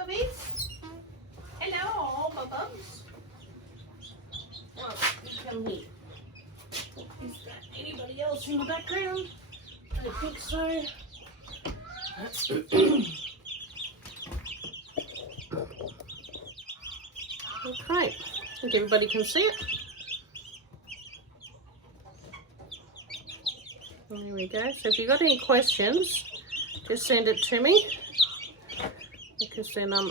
bubbies. Hello, bubs. Oh, you come here. Is there anybody else in the background? I don't think so. Okay, I think everybody can see it. There we go. So if you've got any questions, just send it to me, because then I'll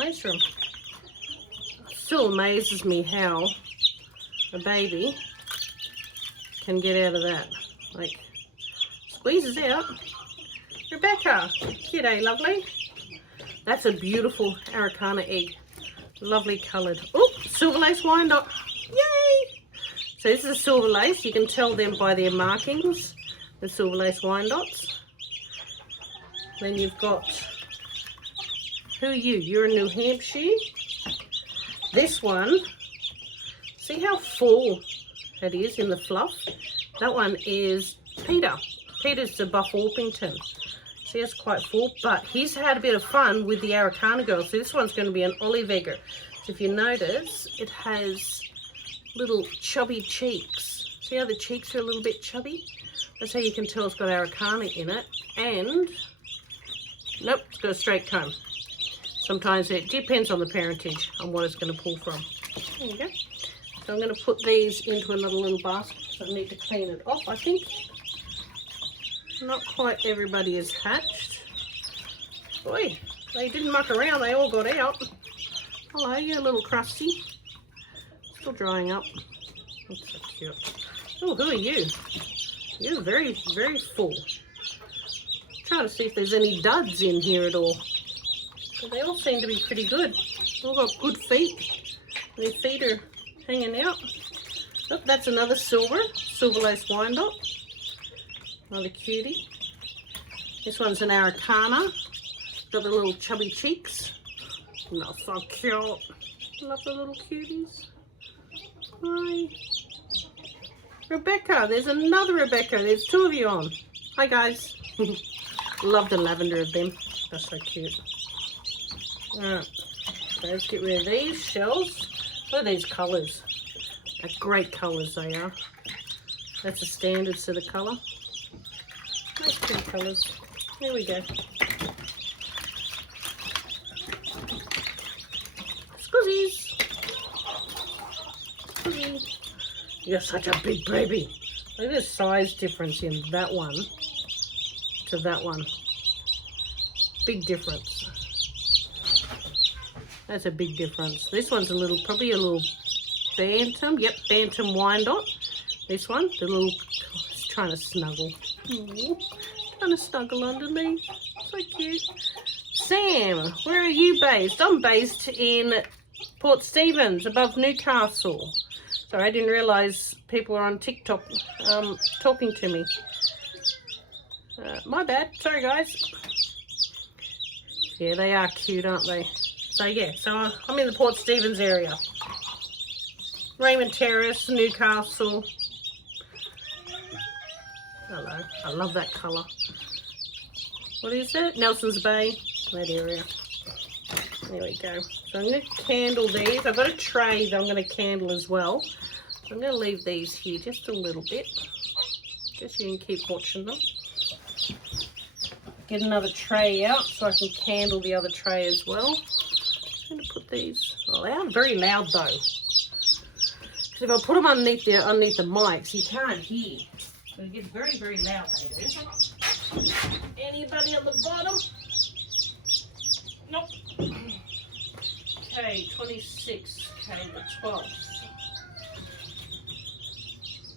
answer them. It still amazes me how a baby can get out of that. Like, squeezes out. Rebecca, g'day, lovely. That's a beautiful Araucana egg. Lovely coloured. Oh, silver lace Wyandotte. Yay! So this is a silver lace. You can tell them by their markings, the silver lace Wyandottes. Then you've got, who are you? You're in New Hampshire. This one, see how full it is in the fluff? That one is Peter. Peter's the Buff Orpington. See, it's quite full, but he's had a bit of fun with the Araucana girl. So this one's going to be an olive egger. So if you notice, it has little chubby cheeks. See how the cheeks are a little bit chubby? That's how you can tell it's got Araucana in it. And, nope, it's got a straight comb. Sometimes it depends on the parentage, on what it's going to pull from. There you go. So I'm going to put these into another little basket. So I need to clean it off, I think. Not quite everybody is hatched. Boy, they didn't muck around, they all got out. Hello, you're a little crusty. Still drying up. That's so cute. Oh, who are you? You're very, very full. Trying to see if there's any duds in here at all. But they all seem to be pretty good. All got good feet. Their feet are hanging out. Oh, that's another silver lace Wyandotte. Another cutie. This one's an Araucana. Got the little chubby cheeks. Not so cute. Love the little cuties. Hi. Rebecca. There's another Rebecca. There's two of you on. Hi, guys. Love the lavender of them. That's so cute. Alright. So let's get rid of these shells. Look at these colours. They're great colours they are. That's a standard sort of colour. Nice pretty colours. There we go. Scuzzies. Scuzzy. You're such a big baby. Look at the size difference in that one to that one. Big difference. That's a big difference. This one's a little, probably a little bantam. Yep, bantam Wyandotte. This one, the little, it's trying to snuggle. Aww, trying to snuggle under me. So cute. Sam, where are you based? I'm based in Port Stephens, above Newcastle. Sorry, I didn't realise people are on TikTok talking to me. My bad. Sorry, guys. Yeah, they are cute, aren't they? So, yeah, so I'm in the Port Stephens area. Raymond Terrace, Newcastle. Hello. I love that colour. What is it? Nelson's Bay. That area. There we go. So I'm going to candle these. I've got a tray that I'm going to candle as well. So I'm going to leave these here just a little bit. Just so you can keep watching them. Get another tray out so I can candle the other tray as well. I'm going to put these. Oh, they are very loud though. Because if I put them underneath the mics, you can't hear. So it gets very, very loud, they do. Anybody at the bottom? Nope. Okay, 26. Okay, the 12th.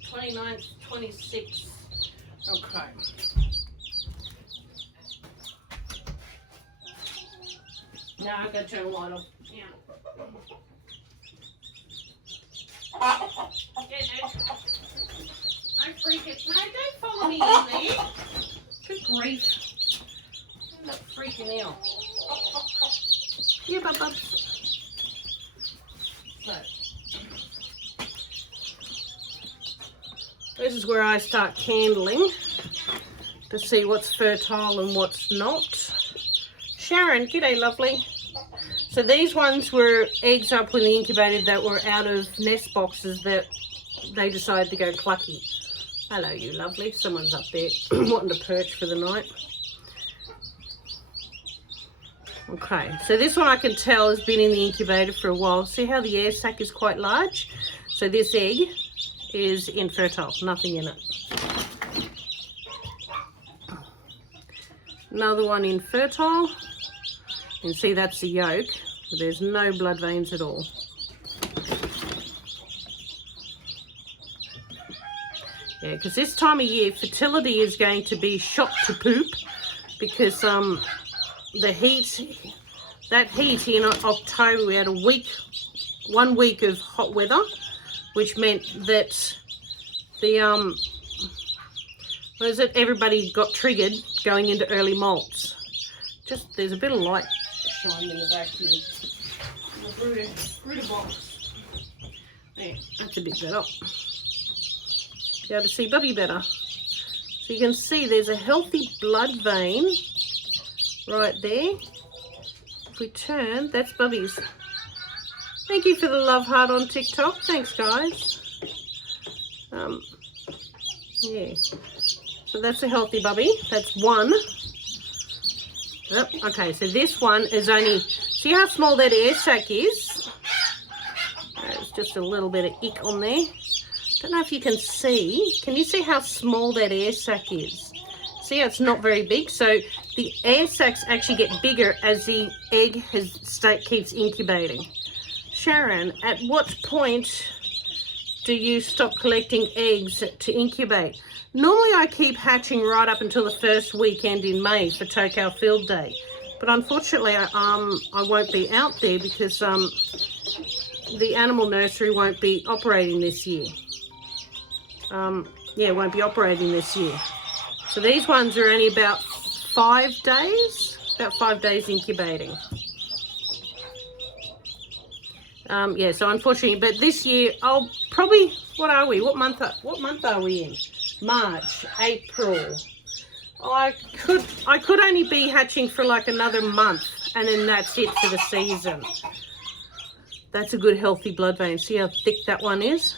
29th, 26th. Okay. Now I've got to turn the light off. Yeah. Get it. No freaking. No, don't follow me in there. Good grief. I'm not freaking out. Yeah, bubs. So. This is where I start candling to see what's fertile and what's not. Sharon, g'day lovely. So these ones were eggs I put in the incubator that were out of nest boxes that they decided to go clucky. Hello, you lovely. Someone's up there wanting to perch for the night. Okay, so this one I can tell has been in the incubator for a while. See how the air sac is quite large? So this egg is infertile, nothing in it. Another one infertile. You can see that's the yolk. There's no blood veins at all. Yeah, because this time of year, fertility is going to be shot to poop because the heat, that heat in October, we had 1 week of hot weather, which meant that the, what is it, everybody got triggered going into early molts. Just, there's a bit of light shining in the back here. Brooder box. There, that's a bit better. Be able to see Bubby better. So you can see there's a healthy blood vein right there. If we turn, that's Bubby's. Thank you for the love heart on TikTok. Thanks, guys. Yeah. So that's a healthy Bubby. That's one. Yep. Okay, so this one is only, see how small that air sac is? There's just a little bit of ick on there. Don't know if you can see. Can you see how small that air sac is? See how it's not very big? So the air sacs actually get bigger as the egg keeps incubating. Sharon, at what point do you stop collecting eggs to incubate? Normally I keep hatching right up until the first weekend in May for Tokau Field Day. But unfortunately I won't be out there because the animal nursery won't be operating this year. Yeah, won't be operating this year. So these ones are only about 5 days, incubating. Yeah, so unfortunately, but this year I'll probably, what are we? What month are we in? March, April. I could only be hatching for like another month and then that's it for the season. That's a good healthy blood vein. See how thick that one is?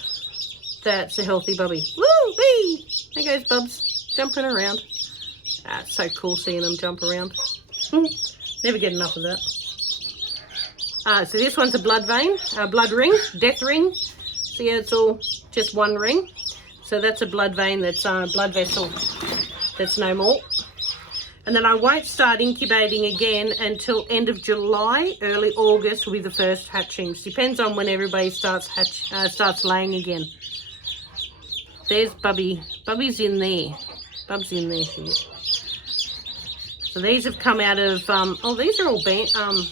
That's a healthy Bubby. Woo wee! There goes Bubs, jumping around. Ah, it's so cool seeing them jump around. Never get enough of that. So this one's a blood vein, blood ring, death ring. See how it's all just one ring. So that's a blood vein, that's a blood vessel that's no more. And then I won't start incubating again until end of July, early August will be the first hatchings. Depends on when everybody starts laying again. There's Bubby. Bubby's in there. Bub's in there, she is. So these have come out of, oh, these are all Bantam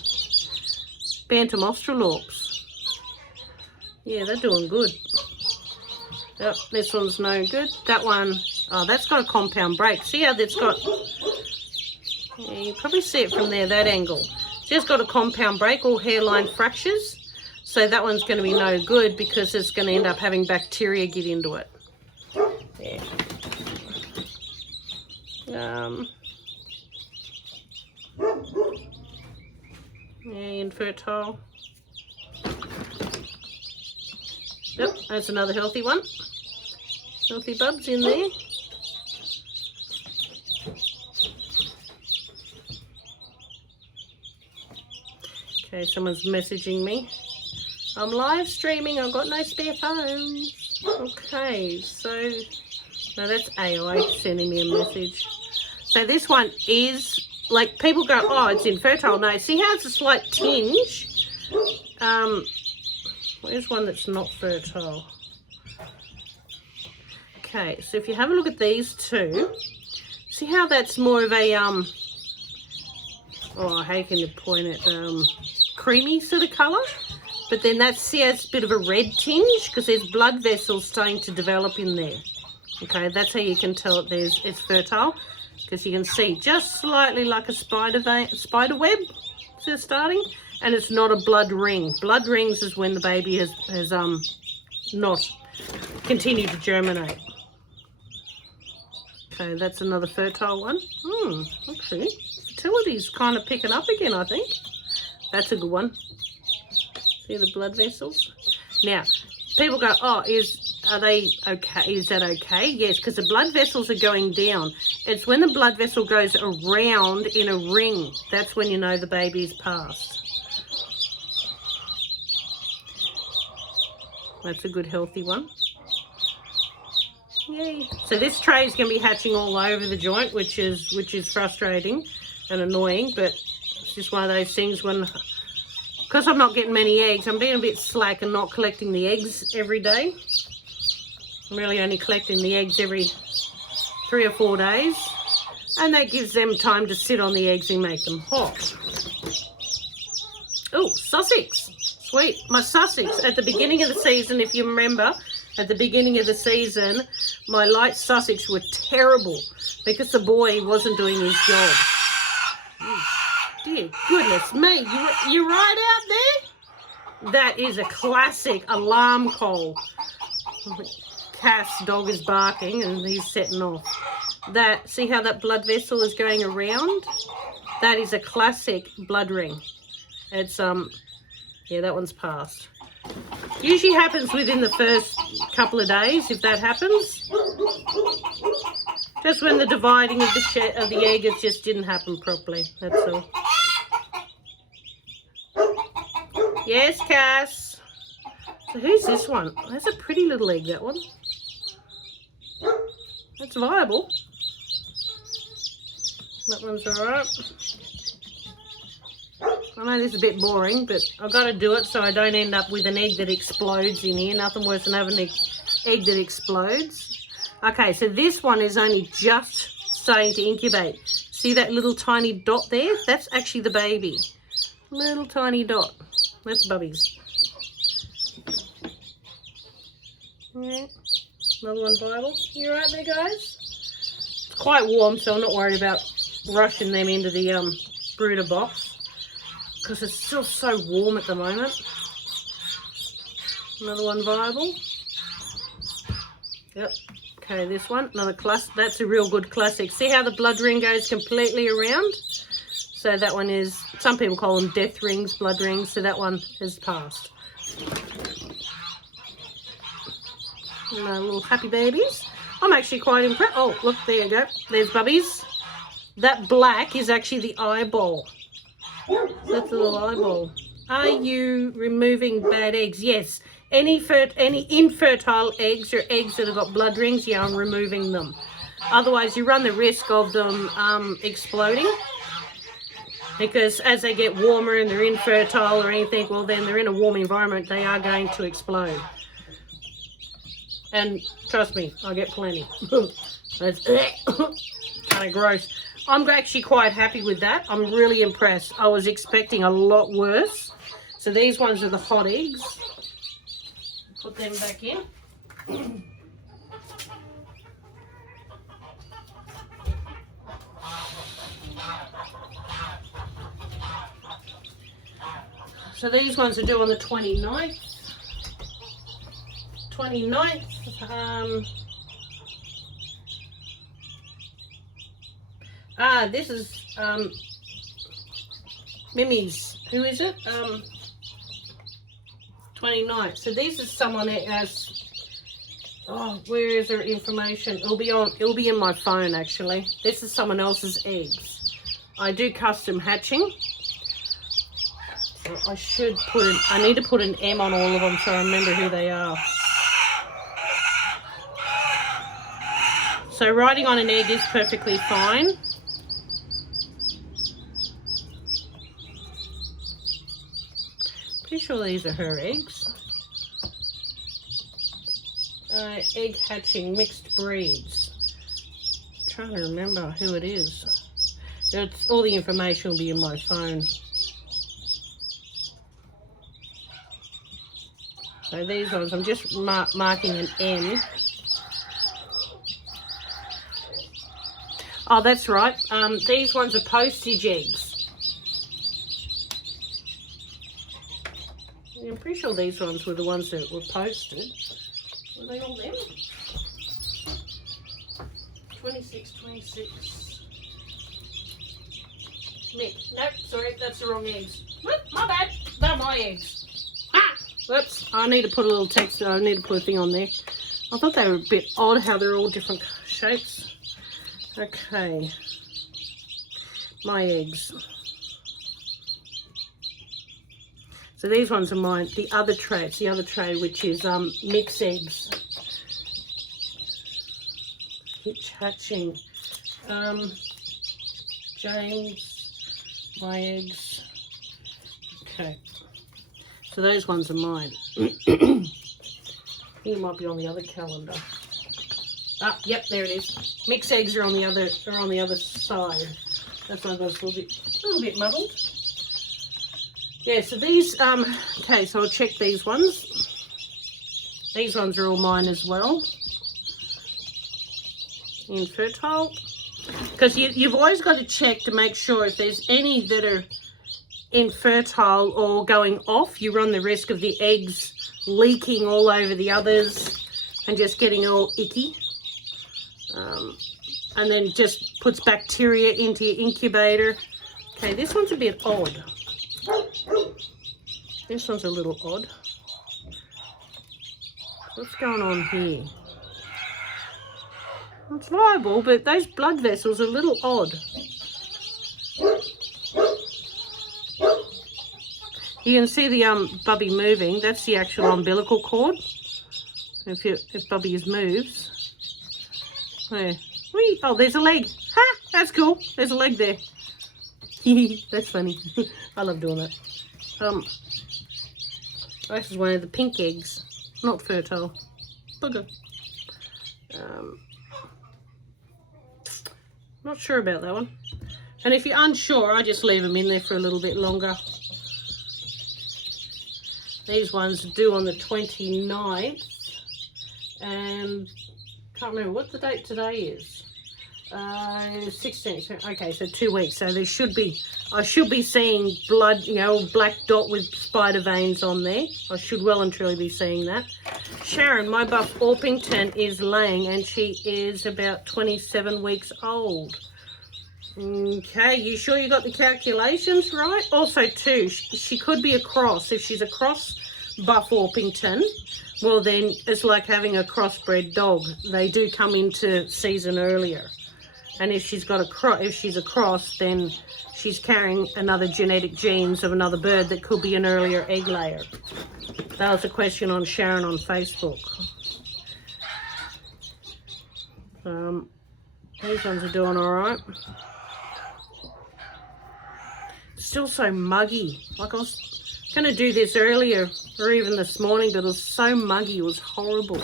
Australorps. Yeah, they're doing good. Yep, this one's no good. That one, oh, that's got a compound break. See how that's got, yeah, you probably see it from there, that angle. It's just got a compound break, all hairline fractures. So that one's going to be no good because it's going to end up having bacteria get into it. Yeah. Yeah, infertile. Yep, that's another healthy one. Healthy Bubs in there. Okay, someone's messaging me. I'm live streaming, I've got no spare phones. Okay, so, no, that's AI sending me a message. So this one is, like, people go, oh, it's infertile. No, see how it's a slight tinge? Where's one that's not fertile? Okay, so if you have a look at these two, see how that's more of a, oh, how can you point it, creamy sort of colour? But then that's, see, it's a bit of a red tinge because there's blood vessels starting to develop in there. Okay, that's how you can tell it's fertile, because you can see just slightly like a spider web sort of starting, and it's not a blood ring. Blood rings is when the baby has not continued to germinate. Okay, that's another fertile one. Actually, fertility's kind of picking up again, I think. That's a good one. See the blood vessels? Now, people go, oh, are they okay? Is that okay? Yes, because the blood vessels are going down. It's when the blood vessel goes around in a ring. That's when you know the baby is passed. That's a good healthy one. Yay. So this tray is going to be hatching all over the joint, which is frustrating and annoying, but it's just one of those things when, because I'm not getting many eggs, I'm being a bit slack and not collecting the eggs every day. I'm really only collecting the eggs every 3 or 4 days, and that gives them time to sit on the eggs and make them hot. Oh, Sussex. Sweet. My Sussex, at the beginning of the season, if you remember, at the beginning of the season, my light Sussex were terrible because the boy wasn't doing his job. Dear goodness me, you're right out there? That is a classic alarm call. Cass' dog is barking and he's setting off. That, see how that blood vessel is going around? That is a classic blood ring. It's, yeah, that one's passed. Usually happens within the first couple of days, if that happens. Just when the dividing of the egg, it just didn't happen properly, that's all. Yes, Cass. So who's this one? That's a pretty little egg, that one. That's viable. That one's alright. I know this is a bit boring, but I've got to do it so I don't end up with an egg that explodes in here. Nothing worse than having an egg that explodes. Okay, so this one is only just starting to incubate. See that little tiny dot there? That's actually the baby. Little tiny dot. That's Bubbies. Yeah. Another one viable. You alright there, guys? It's quite warm, so I'm not worried about rushing them into the brooder box, because it's still so warm at the moment. Another one viable. Yep. Okay, this one, another class. That's a real good classic. See how the blood ring goes completely around? So that one is, some people call them death rings, blood rings. So that one has passed. Little happy babies. I'm actually quite impressed. Oh, look, there you go. There's Bubbies. That black is actually the eyeball. That's a little eyeball. Are you removing bad eggs? Yes. Any infertile eggs or eggs that have got blood rings, yeah, I'm removing them. Otherwise, you run the risk of them exploding. Because as they get warmer and they're infertile or anything, well, then they're in a warm environment, they are going to explode. And trust me, I get plenty. That's kind of gross. I'm actually quite happy with that. I'm really impressed. I was expecting a lot worse. So these ones are the hot eggs. Put them back in. So these ones are due on the 29th. 29th. This is Mimi's. Who is it? 29th. So this is someone that has. Oh, where is her information? It'll be in my phone actually. This is someone else's eggs. I do custom hatching. So I need to put an M on all of them so I remember who they are. So writing on an egg is perfectly fine. Pretty sure these are her eggs. Egg hatching, mixed breeds. I'm trying to remember who it is. All the information will be in my phone. So these ones, I'm just marking an M. Oh, that's right. These ones are postage eggs. I'm pretty sure these ones were the ones that were posted. Were they all them? 26, 26. Mick. Nope, sorry, that's the wrong eggs. Whoop, my bad. They're my eggs. Ah! Whoops, I need to put a little text, I need to put a thing on there. I thought they were a bit odd how they're all different shapes. Okay. My eggs. So these ones are mine. The other tray, it's the other tray, which is mixed eggs. Hitch hatching. James, my eggs. Okay. So those ones are mine. I think it might be on the other calendar. Ah, yep, there it is. Mixed eggs are on the other side. That's why those a little bit muddled. Yeah, so these, okay, so I'll check these ones. These ones are all mine as well. Infertile. Because you've always got to check to make sure if there's any that are infertile or going off, you run the risk of the eggs leaking all over the others and just getting all icky. And then just puts bacteria into your incubator. Okay, this one's a bit odd. This one's a little odd. What's going on here? It's viable, but those blood vessels are a little odd. You can see the bubby moving. That's the actual umbilical cord. If bubby moves. Where? Whee! Oh, there's a leg. Ha! That's cool. There's a leg there. That's funny. I love doing that. This is one of the pink eggs. Not fertile. Bugger. Not sure about that one. And if you're unsure, I just leave them in there for a little bit longer. These ones are due on the 29th. And can't remember what the date today is. 16th. Okay, so 2 weeks. So there should be, I should be seeing blood, you know, black dot with spider veins on there. I should well and truly be seeing that. Sharon, my buff Orpington, is laying and she is about 27 weeks old. Okay, you sure you got the calculations right? Also too, she could be a cross. If she's a cross buff Orpington, well then it's like having a crossbred dog. They do come into season earlier. And if she's got if she's a cross, then she's carrying another genetic genes of another bird that could be an earlier egg layer. That was a question on Sharon on Facebook. These ones are doing all right. Still so muggy. Like I was going to do this earlier or even this morning, but it was so muggy. It was horrible.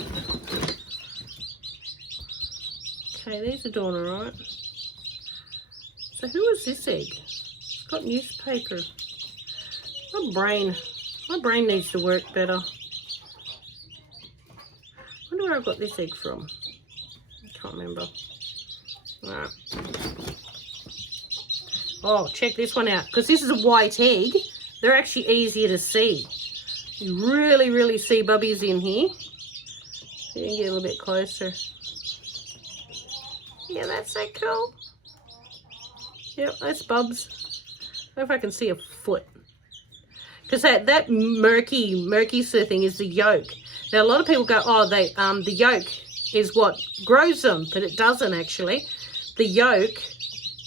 Okay, these are doing all right. So who is this egg? It's got newspaper. My brain needs to work better. I wonder where I got this egg from. I can't remember. All right. Oh, check this one out. Because this is a white egg, they're actually easier to see. You really, really see bubbies in here. You can get a little bit closer. Yeah, that's so cool. Yep, that's bubs. I wonder if I can see a foot. Because that murky sort of thing is the yolk. Now, a lot of people go, oh, the yolk is what grows them, but it doesn't actually. The yolk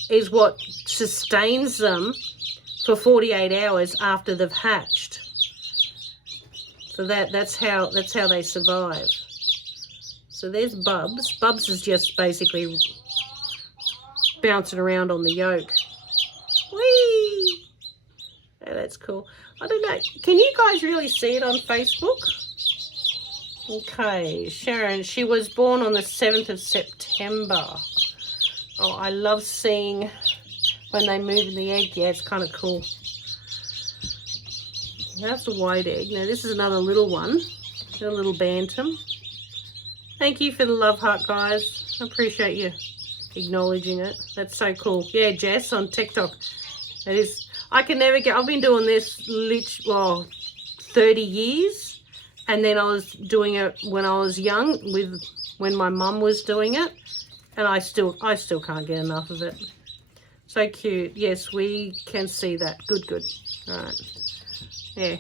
is what sustains them for 48 hours after they've hatched. So that's how they survive. So there's Bubs. Bubs is just basically bouncing around on the yolk. Whee! Yeah, that's cool. I don't know. Can you guys really see it on Facebook? Okay, Sharon, she was born on the 7th of September. Oh, I love seeing when they move in the egg. Yeah, it's kind of cool. That's a white egg. Now, this is another little one. A little bantam. Thank you for the love heart, guys. I appreciate you acknowledging it. That's so cool. Yeah, Jess on TikTok. That is, I can never get, I've been doing this 30 years. And then I was doing it when I was young when my mum was doing it. And I still can't get enough of it. So cute. Yes, we can see that. Good, good. All right. Yeah.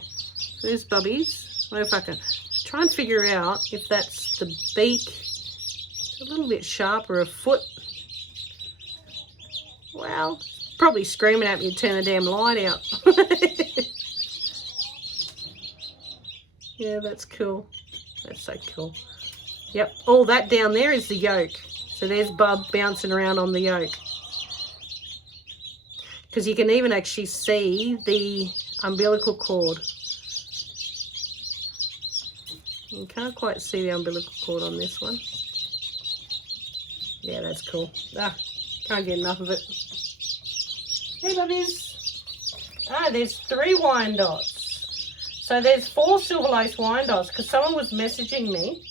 There's bubbies. Well, if I can try and figure out if that's the beak. It's a little bit sharper, a foot. Well, probably screaming at me to turn the damn light out. Yeah, that's cool. That's so cool. Yep, all that down there is the yolk. So there's bub bouncing around on the yolk. Because you can even actually see the umbilical cord. You can't quite see the umbilical cord on this one. Yeah, that's cool. Ah, can't get enough of it. Hey, bubbies. Ah, there's 3 Wyandottes. So there's 4 silver lace Wyandottes because someone was messaging me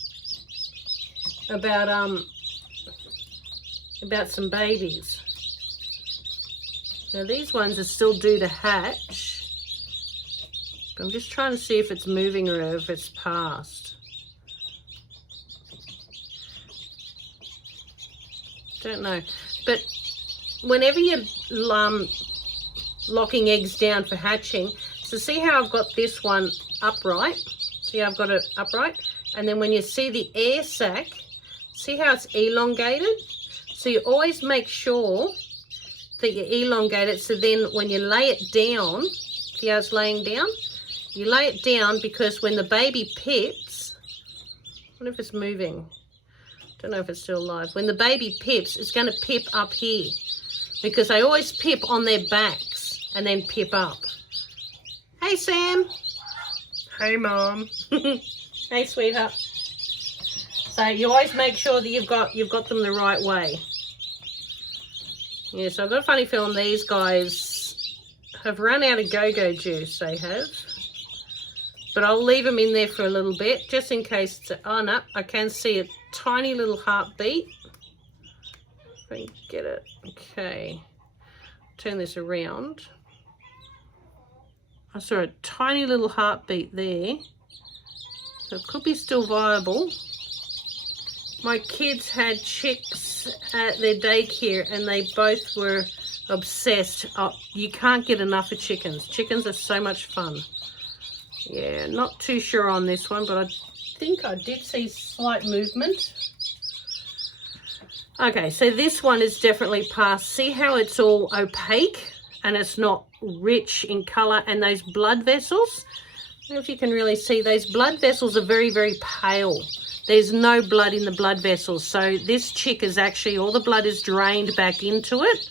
about some babies. Now these ones are still due to hatch. But I'm just trying to see if it's moving or if it's passed. Don't know. But whenever you're locking eggs down for hatching, so see how I've got this one upright? See how I've got it upright? And then when you see the air sac, see how it's elongated? So you always make sure that you elongate it, so then when you lay it down, see how it's laying down? You lay it down because when the baby pips, I wonder if it's moving. Don't know if it's still alive. When the baby pips, it's going to pip up here because they always pip on their backs and then pip up. Hey, Sam. Hey, Mom. Hey, sweetheart. So you always make sure that you've got them the right way. Yeah, so I've got a funny feeling these guys have run out of go-go juice, they have. But I'll leave them in there for a little bit, just in case it's... Oh, no, I can see a tiny little heartbeat. If I can get it. Okay. Turn this around. I saw a tiny little heartbeat there. So it could be still viable. My kids had chicks at their daycare and they both were obsessed. Oh, you can't get enough of chickens. Chickens are so much fun. Yeah, not too sure on this one, but I think I did see slight movement. Okay, so this one is definitely past. See how it's all opaque and it's not rich in colour, and those blood vessels, I don't know if you can really see, those blood vessels are very, very pale. There's no blood in the blood vessels. So this chick is actually, all the blood is drained back into it,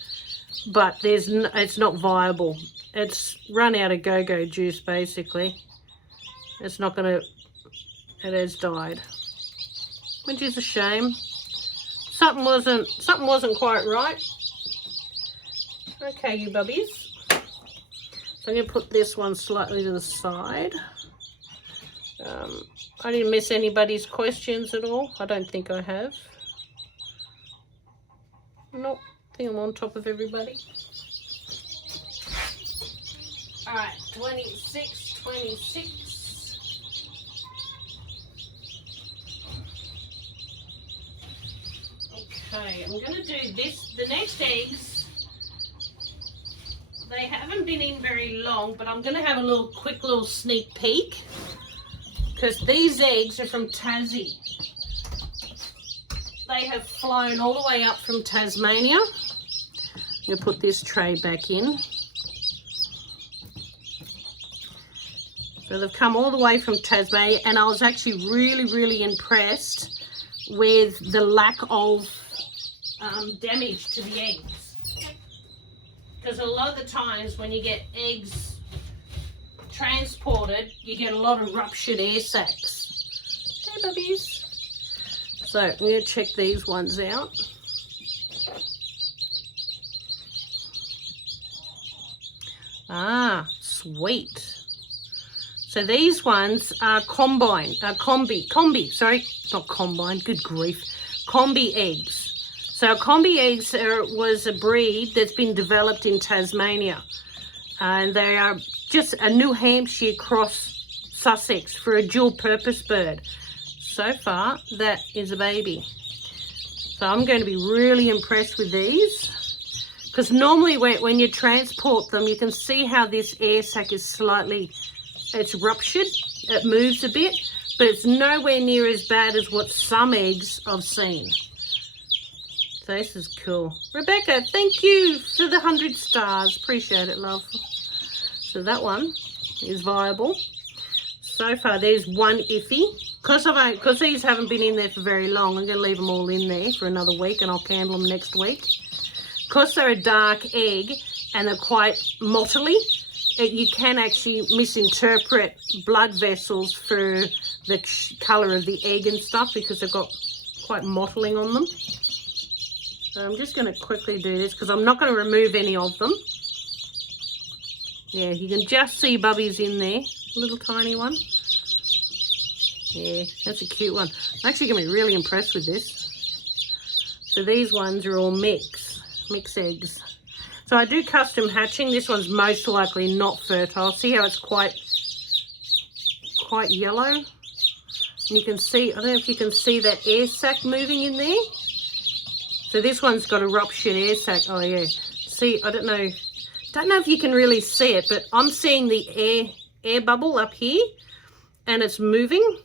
but it's not viable. It's run out of go-go juice, basically. It's not going to, it has died, which is a shame. Something wasn't quite right. Okay, you bubbies. So I'm going to put this one slightly to the side. I didn't miss anybody's questions at all. I don't think I have. Nope, I think I'm on top of everybody. All right, 26. Okay, I'm going to do this. The next eggs, they haven't been in very long, but I'm going to have a quick little sneak peek because these eggs are from Tassie. They have flown all the way up from Tasmania. I'm going to put this tray back in. So they've come all the way from Tasmania, and I was actually really, really impressed with the lack of damage to the eggs. Because a lot of the times when you get eggs transported, you get a lot of ruptured air sacs. Hey, bubbies. So I'm going to check these ones out. Ah, sweet. So these ones are combi, good grief, combi eggs. So combi eggs was a breed that's been developed in Tasmania. And they are just a New Hampshire cross Sussex for a dual purpose bird. So far, that is a baby. So I'm going to be really impressed with these Because normally when you transport them, you can see how this air sac is slightly, it's ruptured. It moves a bit, but it's nowhere near as bad as what some eggs I've seen. So this is cool. Rebecca, thank you for the 100 stars. Appreciate it, love. So that one is viable. So far, there's one iffy. Because these haven't been in there for very long, I'm going to leave them all in there for another week, and I'll candle them next week. Because they're a dark egg and they're quite mottly, you can actually misinterpret blood vessels for the colour of the egg and stuff, because they've got quite mottling on them. So I'm just going to quickly do this because I'm not going to remove any of them. Yeah, you can just see bubbies in there. Little tiny one. Yeah, that's a cute one. I'm actually going to be really impressed with this. So these ones are all mix eggs. So I do custom hatching. This one's most likely not fertile. See how it's quite yellow? And you can see, I don't know if you can see that air sac moving in there. So this one's got a ruptured air sac. Oh yeah. See, I don't know if you can really see it, but I'm seeing the air bubble up here, and it's moving.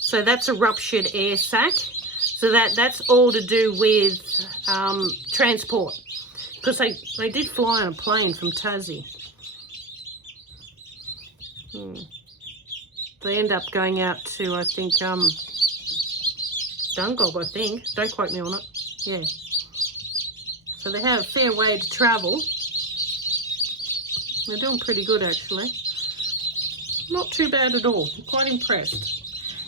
So that's a ruptured air sac. So that's all to do with transport, because they did fly on a plane from Tassie. They end up going out to, I think, Dungog, I think. Don't quote me on it. Yeah. So they have a fair way to travel. They're doing pretty good, actually. Not too bad at all. I'm quite impressed.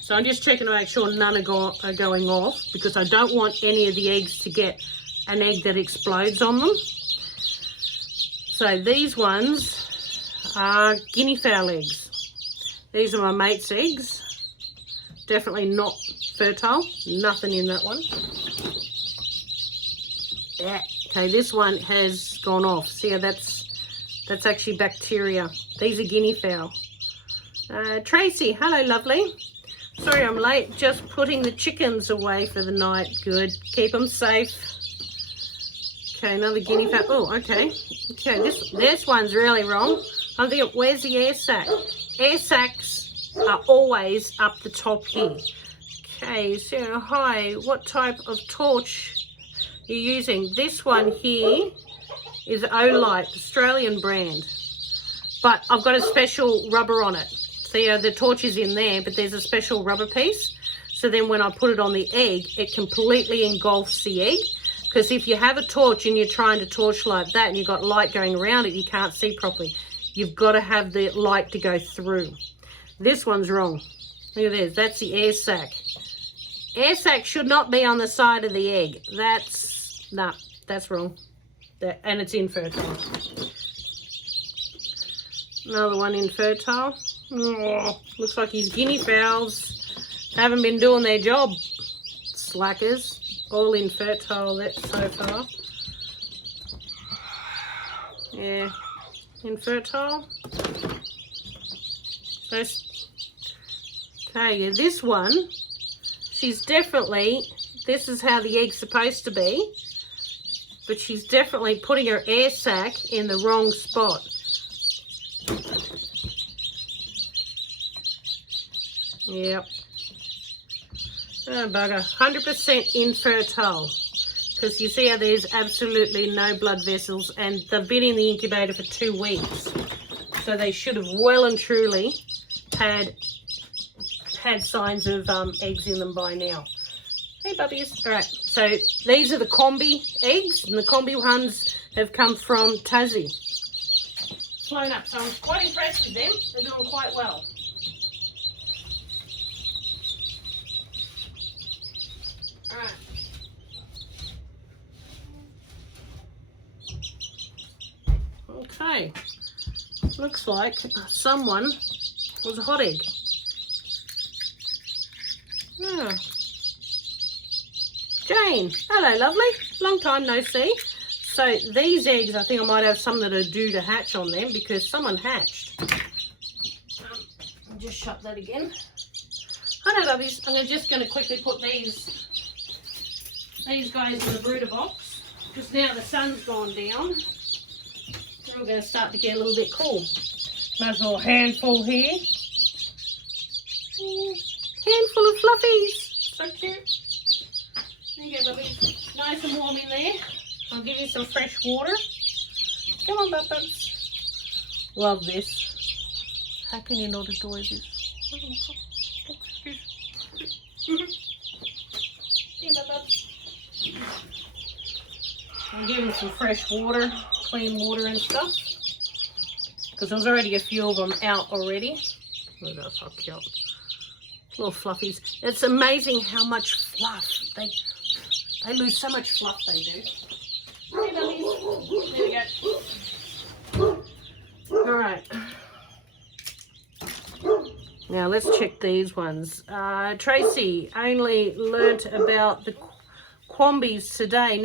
So I'm just checking to make sure none are going off, because I don't want any of the eggs to get an egg that explodes on them. So these ones are guinea fowl eggs. These are my mate's eggs. Definitely not fertile. Nothing in that one. Yeah. Okay, this one has gone off. See how that's actually bacteria. These are guinea fowl. Tracy, hello, lovely. Sorry I'm late. Just putting the chickens away for the night. Good. Keep them safe. Okay, another guinea fowl. Oh, okay. Okay, this one's really wrong. I think, where's the air sac? Air sacs are always up the top here. Okay, so hi. What type of torch you're using? This one here is Olight, Australian brand, but I've got a special rubber on it. See, the torch is in there, but there's a special rubber piece, so then when I put it on the egg, it completely engulfs the egg. Because if you have a torch and you're trying to torch like that and you've got light going around it, you can't see properly. You've got to have the light to go through. This one's wrong. Look at this. That's the air sac. Air sac should not be on the side of the egg. That's wrong. And it's infertile. Another one infertile. Oh, looks like his guinea fowls haven't been doing their job. Slackers. All infertile so far. Yeah, infertile. Okay, yeah, this one, she's definitely, this is how the egg's supposed to be, but she's definitely putting her air sac in the wrong spot. Yep. Oh, bugger. 100% infertile. Because you see how there's absolutely no blood vessels, and they've been in the incubator for 2 weeks. So they should have well and truly had signs of eggs in them by now. Hey, puppies. All right. So these are the combi eggs, and the combi ones have come from Tassie. Flown up. So I'm quite impressed with them. They're doing quite well. Alright. Okay. Looks like someone was a hot egg. Yeah. Jane, hello lovely. Long time no see. So these eggs, I think I might have some that are due to hatch on them because someone hatched. I'll just shut that again. Hello lovelies. I'm just going to quickly put these guys in the brooder box. because now the sun's gone down. We're all going to start to get a little bit cool. Nice little handful here. Handful of fluffies. So cute. There you go, Bubby. Nice and warm in there. I'll give you some fresh water. Come on, Bubs. Love this. How can you not adore this? I'll give him some fresh water, clean water and stuff. Because there's already a few of them out already. Look at how cute. Little fluffies. It's amazing how much fluff. They lose so much fluff, they do. Hey, Bubbies. There we go. Alright. Now let's check these ones. Tracy only learnt about the Quambies today,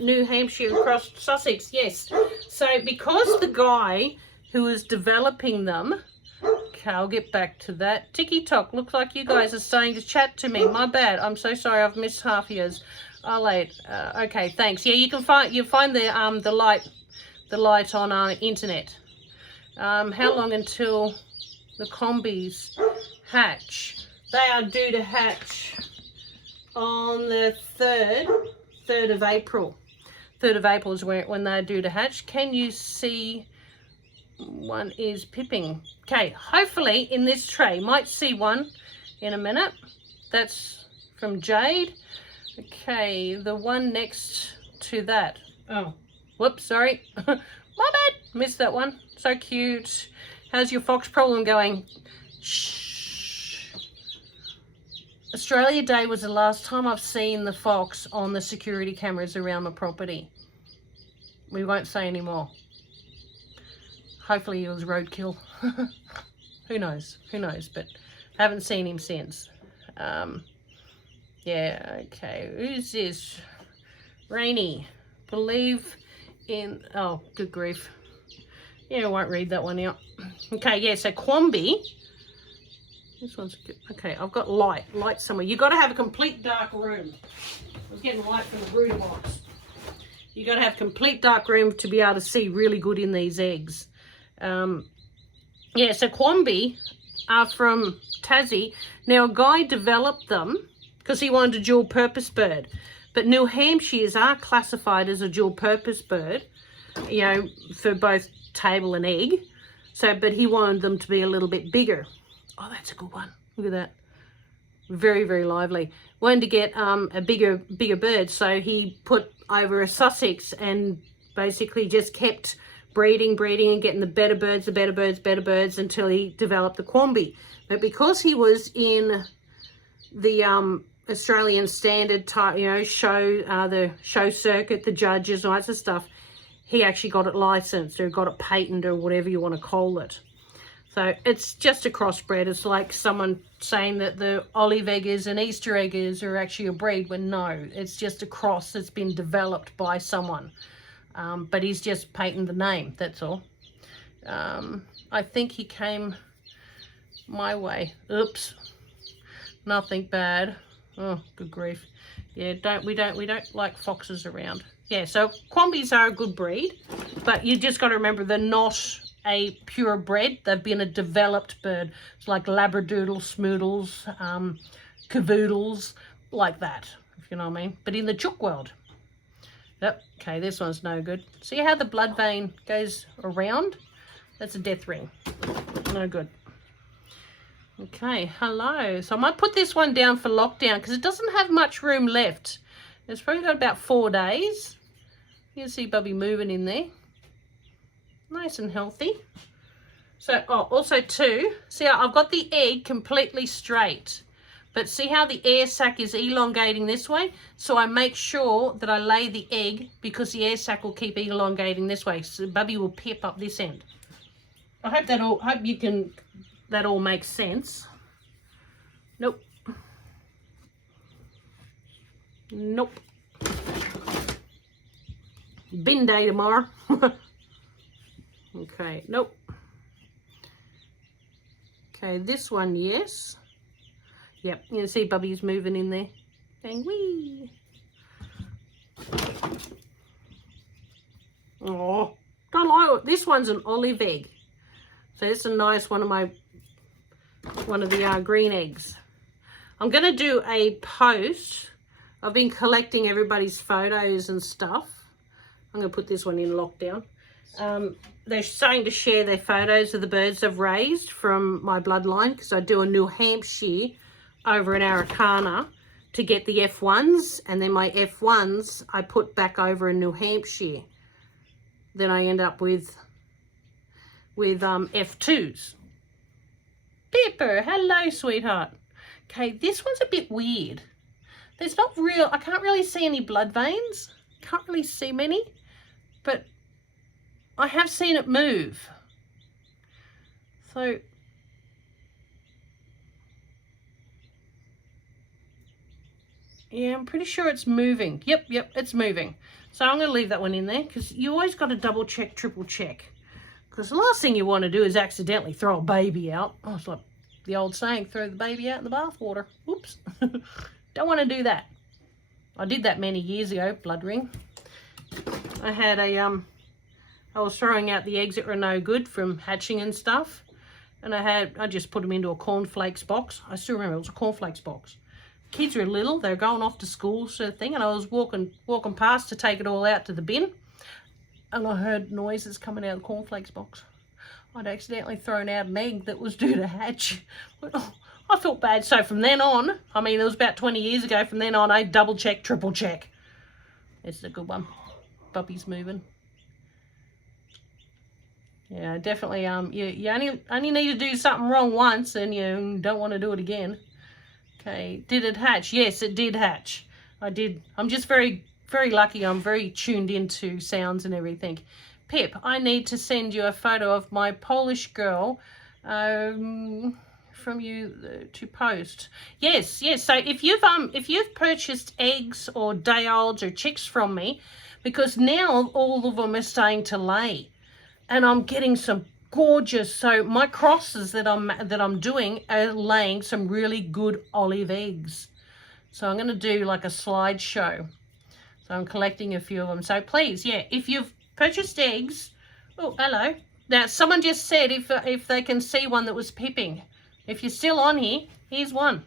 New Hampshire across Sussex. Yes. So because the guy who is developing them, okay, I'll get back to that. TikTok, looks like you guys are starting to chat to me. My bad. I'm so sorry. I've missed half yours. Oh, late. Okay, thanks. Yeah, you find the light on internet. How long until the combies hatch? They are due to hatch on the 3rd of April. 3rd of April is when they're due to hatch. Can you see one is pipping? Okay, hopefully in this tray. Might see one in a minute. That's from Jade. Okay, the one next to that. Oh, whoops, sorry. My bad. Missed that one. So cute. How's your fox problem going? Shh. Australia Day was the last time I've seen the fox on the security cameras around the property. We won't say any more. Hopefully it was roadkill. Who knows? Who knows? But haven't seen him since. Yeah, okay. Who's this? Rainy. Believe in... Oh, good grief. Yeah, I won't read that one out. Okay, yeah, so Quambi. This one's good. Okay, I've got light. Light somewhere. You've got to have a complete dark room. I was getting light from the brooder box. You've got to have complete dark room to be able to see really good in these eggs. Yeah, so Quambi are from Tassie. Now, a guy developed them because he wanted a dual purpose bird. But New Hampshires are classified as a dual purpose bird, you know, for both table and egg. So, but he wanted them to be a little bit bigger. Oh, that's a good one. Look at that. Very, very lively. Wanted to get a bigger bird. So he put over a Sussex and basically just kept breeding and getting the better birds until he developed the Quambi. But because he was in the Australian standard type, you know, the show circuit, the judges and all that sort of stuff, he actually got it licensed or got it patented or whatever you want to call it. So it's just a crossbred. It's like someone saying that the olive eggers and Easter eggers are actually a breed, when no, it's just a cross that's been developed by someone. But he's just patented the name, that's all. I think he came my way. Oops. Nothing bad. Oh, good grief. Yeah, we don't like foxes around. Yeah, so Quambies are a good breed, but you just got to remember they're not a purebred. They've been a developed bird. It's like Labradoodles, Smoodles, Cavoodles, like that, if you know what I mean. But in the chook world. Yep, okay, this one's no good. See how the blood vein goes around? That's a death ring. No good. Okay, hello. So I might put this one down for lockdown because it doesn't have much room left. It's probably got about 4 days. You can see Bubby moving in there. Nice and healthy. So, oh, also too, see how I've got the egg completely straight. But see how the air sac is elongating this way? So I make sure that I lay the egg because the air sac will keep elongating this way. So Bubby will pip up this end. I hope that all makes sense. Nope. Nope. Bin day tomorrow. Okay, nope. Okay, this one, yes. Yep, you can see Bubby's moving in there. Going wee. Oh, don't like it. This one's an olive egg. So it's a nice one of the green eggs. I'm going to do a post. I've been collecting everybody's photos and stuff. I'm going to put this one in lockdown. They're starting to share their photos of the birds they've raised from my bloodline, because I do a New Hampshire over in Araucana to get the F1s, and then my F1s I put back over in New Hampshire. Then I end up with F2s. Pepper, hello, sweetheart. Okay, this one's a bit weird. There's not real, I can't really see any blood veins. Can't really see many, but I have seen it move. So, yeah, I'm pretty sure it's moving. Yep, it's moving. So I'm going to leave that one in there, because you always got to double check, triple check. Because the last thing you want to do is accidentally throw a baby out. Oh, it's like the old saying, throw the baby out in the bathwater. Oops. Don't want to do that. I did that many years ago, blood ring. I had I was throwing out the eggs that were no good from hatching and stuff. And I just put them into a cornflakes box. I still remember it was a cornflakes box. Kids were little, they were going off to school sort of thing, and I was walking past to take it all out to the bin, and I heard noises coming out of the cornflakes box. I'd accidentally thrown out an egg that was due to hatch. I felt bad. So from then on, I mean, it was about 20 years ago, from then on I double check, triple check. This is a good one. Puppy's moving. Yeah, definitely. You only need to do something wrong once, and you don't want to do it again. Okay, did it hatch? Yes, it did hatch. I did. I'm just very, very lucky. I'm very tuned into sounds and everything. Pip, I need to send you a photo of my Polish girl from you to post. Yes. So if you've purchased eggs or day olds or chicks from me, because now all of them are starting to lay, and I'm getting some gorgeous, so my crosses that I'm doing are laying some really good olive eggs. So I'm going to do like a slideshow. So I'm collecting a few of them. So please, yeah, if you've purchased eggs, oh, hello. Now someone just said if they can see one that was pipping. If you're still on here, here's one.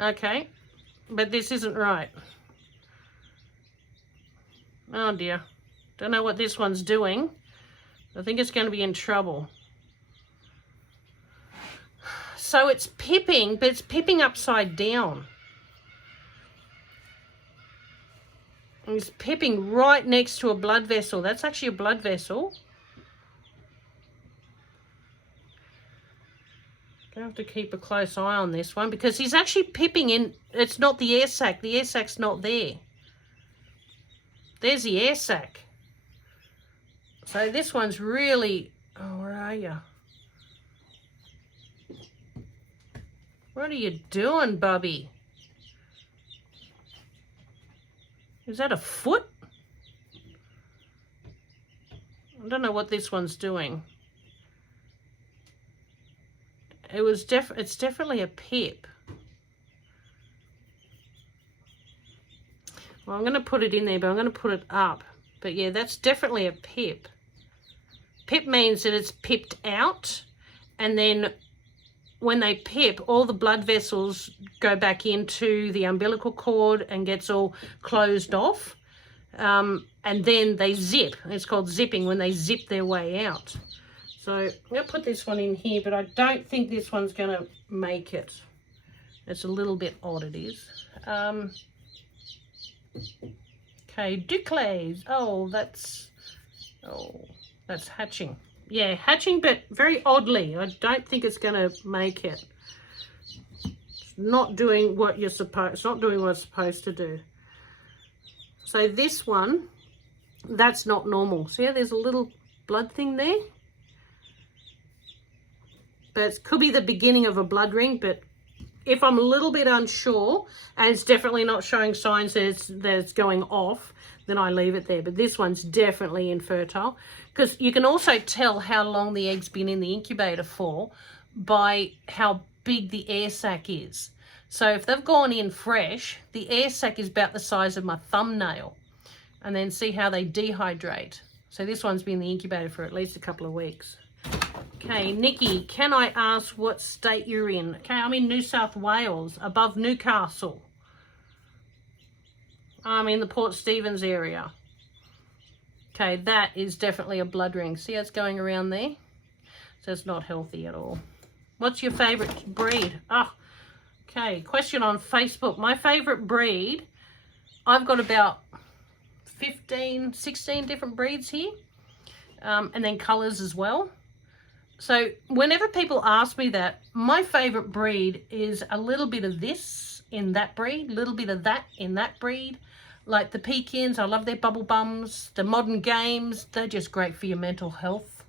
Okay, but this isn't right. Oh dear, don't know what this one's doing. I think it's going to be in trouble. So it's pipping, but it's pipping upside down. And it's pipping right next to a blood vessel. That's actually a blood vessel. I have to keep a close eye on this one, because he's actually pipping in. It's not the air sac. The air sac's not there. There's the air sac. So this one's really, oh, where are you? What are you doing, Bubby? Is that a foot? I don't know what this one's doing. It's definitely a pip. Well, I'm going to put it in there, but I'm going to put it up. But yeah, that's definitely a pip. Pip means that it's pipped out, and then when they pip, all the blood vessels go back into the umbilical cord and gets all closed off, and then they zip. It's called zipping, when they zip their way out. So I'm going to put this one in here, but I don't think this one's going to make it. It's a little bit odd, it is. Okay, Duclays. Oh, that's hatching. Yeah, hatching, but very oddly. I don't think it's going to make it. It's not doing what you're supposed. It's not doing what it's supposed to do. So this one, that's not normal. See how there's a little blood thing there? But it could be the beginning of a blood ring, but if I'm a little bit unsure and it's definitely not showing signs that it's going off, then I leave it there. But this one's definitely infertile, because you can also tell how long the egg's been in the incubator for by how big the air sac is. So if they've gone in fresh, the air sac is about the size of my thumbnail. and then see how they dehydrate. So this one's been in the incubator for at least a couple of weeks. Okay, Nikki, can I ask what state you're in? Okay, I'm in New South Wales, above Newcastle. I'm in the Port Stephens area. Okay, that is definitely a blood ring. See how it's going around there? So it's not healthy at all. What's your favourite breed? Oh, okay, question on Facebook. My favourite breed, I've got about 15, 16 different breeds here. And then colours as well. So whenever people ask me that, my favourite breed is a little bit of this in that breed, a little bit of that in that breed. Like the Pekins, I love their bubble bums. The modern games, they're just great for your mental health.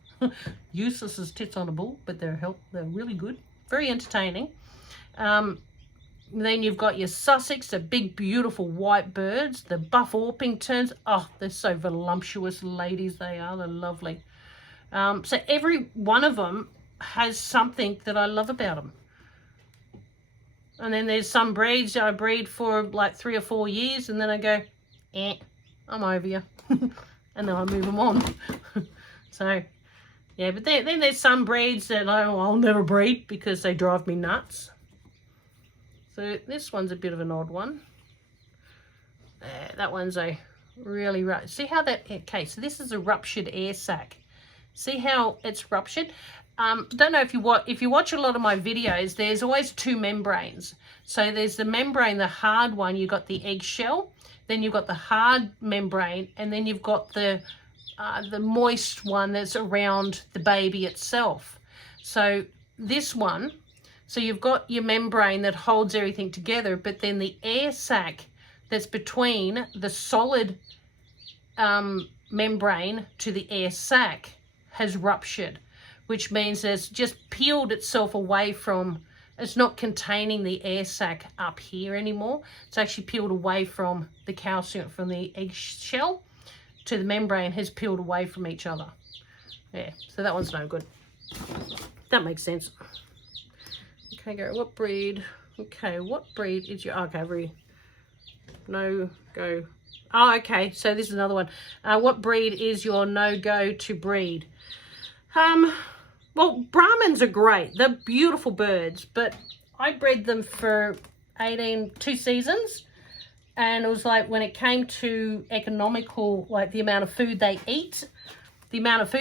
Useless as tits on a bull, but they're really good. Very entertaining. Then you've got your Sussex, the big beautiful white birds. The Buff Orpingtons, oh, they're so voluptuous ladies they are. They're lovely. So every one of them has something that I love about them. And then there's some breeds I breed for like 3 or 4 years, and then I go, I'm over you. And then I move them on. So, yeah, but then there's some breeds that I'll never breed because they drive me nuts. So this one's a bit of an odd one. That one's a really rough. See how that, okay, so this is a ruptured air sac. See how it's ruptured? Don't know if you watch a lot of my videos, there's always 2 membranes. So there's the membrane, the hard one, you've got the eggshell, then you've got the hard membrane, and then you've got the moist one that's around the baby itself. So this one, so you've got your membrane that holds everything together, but then the air sac that's between the solid membrane to the air sac has ruptured, which means it's just peeled itself away from, it's not containing the air sac up here anymore. It's actually peeled away from the calcium, from the eggshell to the membrane has peeled away from each other. Yeah, so that one's no good. That makes sense. Okay, Gary, what breed? Okay, what breed is your, okay, no-go. Oh, okay, so this is another one. What breed is your no-go to breed? Well, Brahmins are great. They're beautiful birds, but I bred them for 2 seasons. And it was like when it came to economical, like the amount of food they eat, to the amount of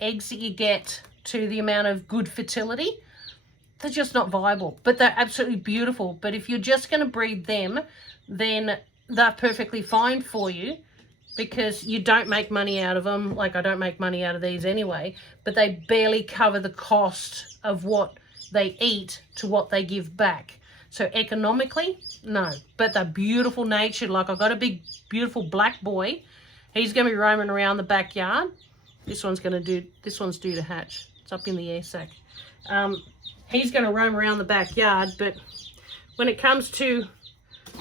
eggs that you get, to the amount of good fertility, they're just not viable. But they're absolutely beautiful. But if you're just going to breed them, then they're perfectly fine for you, because you don't make money out of them. Like I don't make money out of these anyway, but they barely cover the cost of what they eat to what they give back. So economically, no, but they're beautiful natured. Like I've got a big, beautiful black boy. He's going to be roaming around the backyard. This one's due to hatch. It's up in the air sac. He's going to roam around the backyard, but when it comes to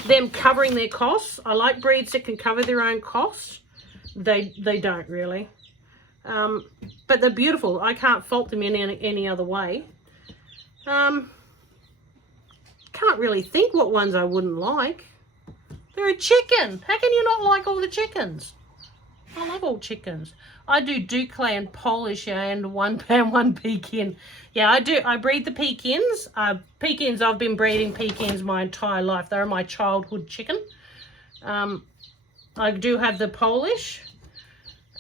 them covering their costs, I like breeds that can cover their own costs. They don't really. But they're beautiful. I can't fault them in any other way. Can't really think what ones I wouldn't like. They're a chicken. How can you not like all the chickens? I love all chickens. I do Duclay and Polish and 1 pound 1 Pekin. Yeah, I do. I breed the Pekins. Pekins, I've been breeding Pekins my entire life. They're my childhood chicken. I do have the Polish,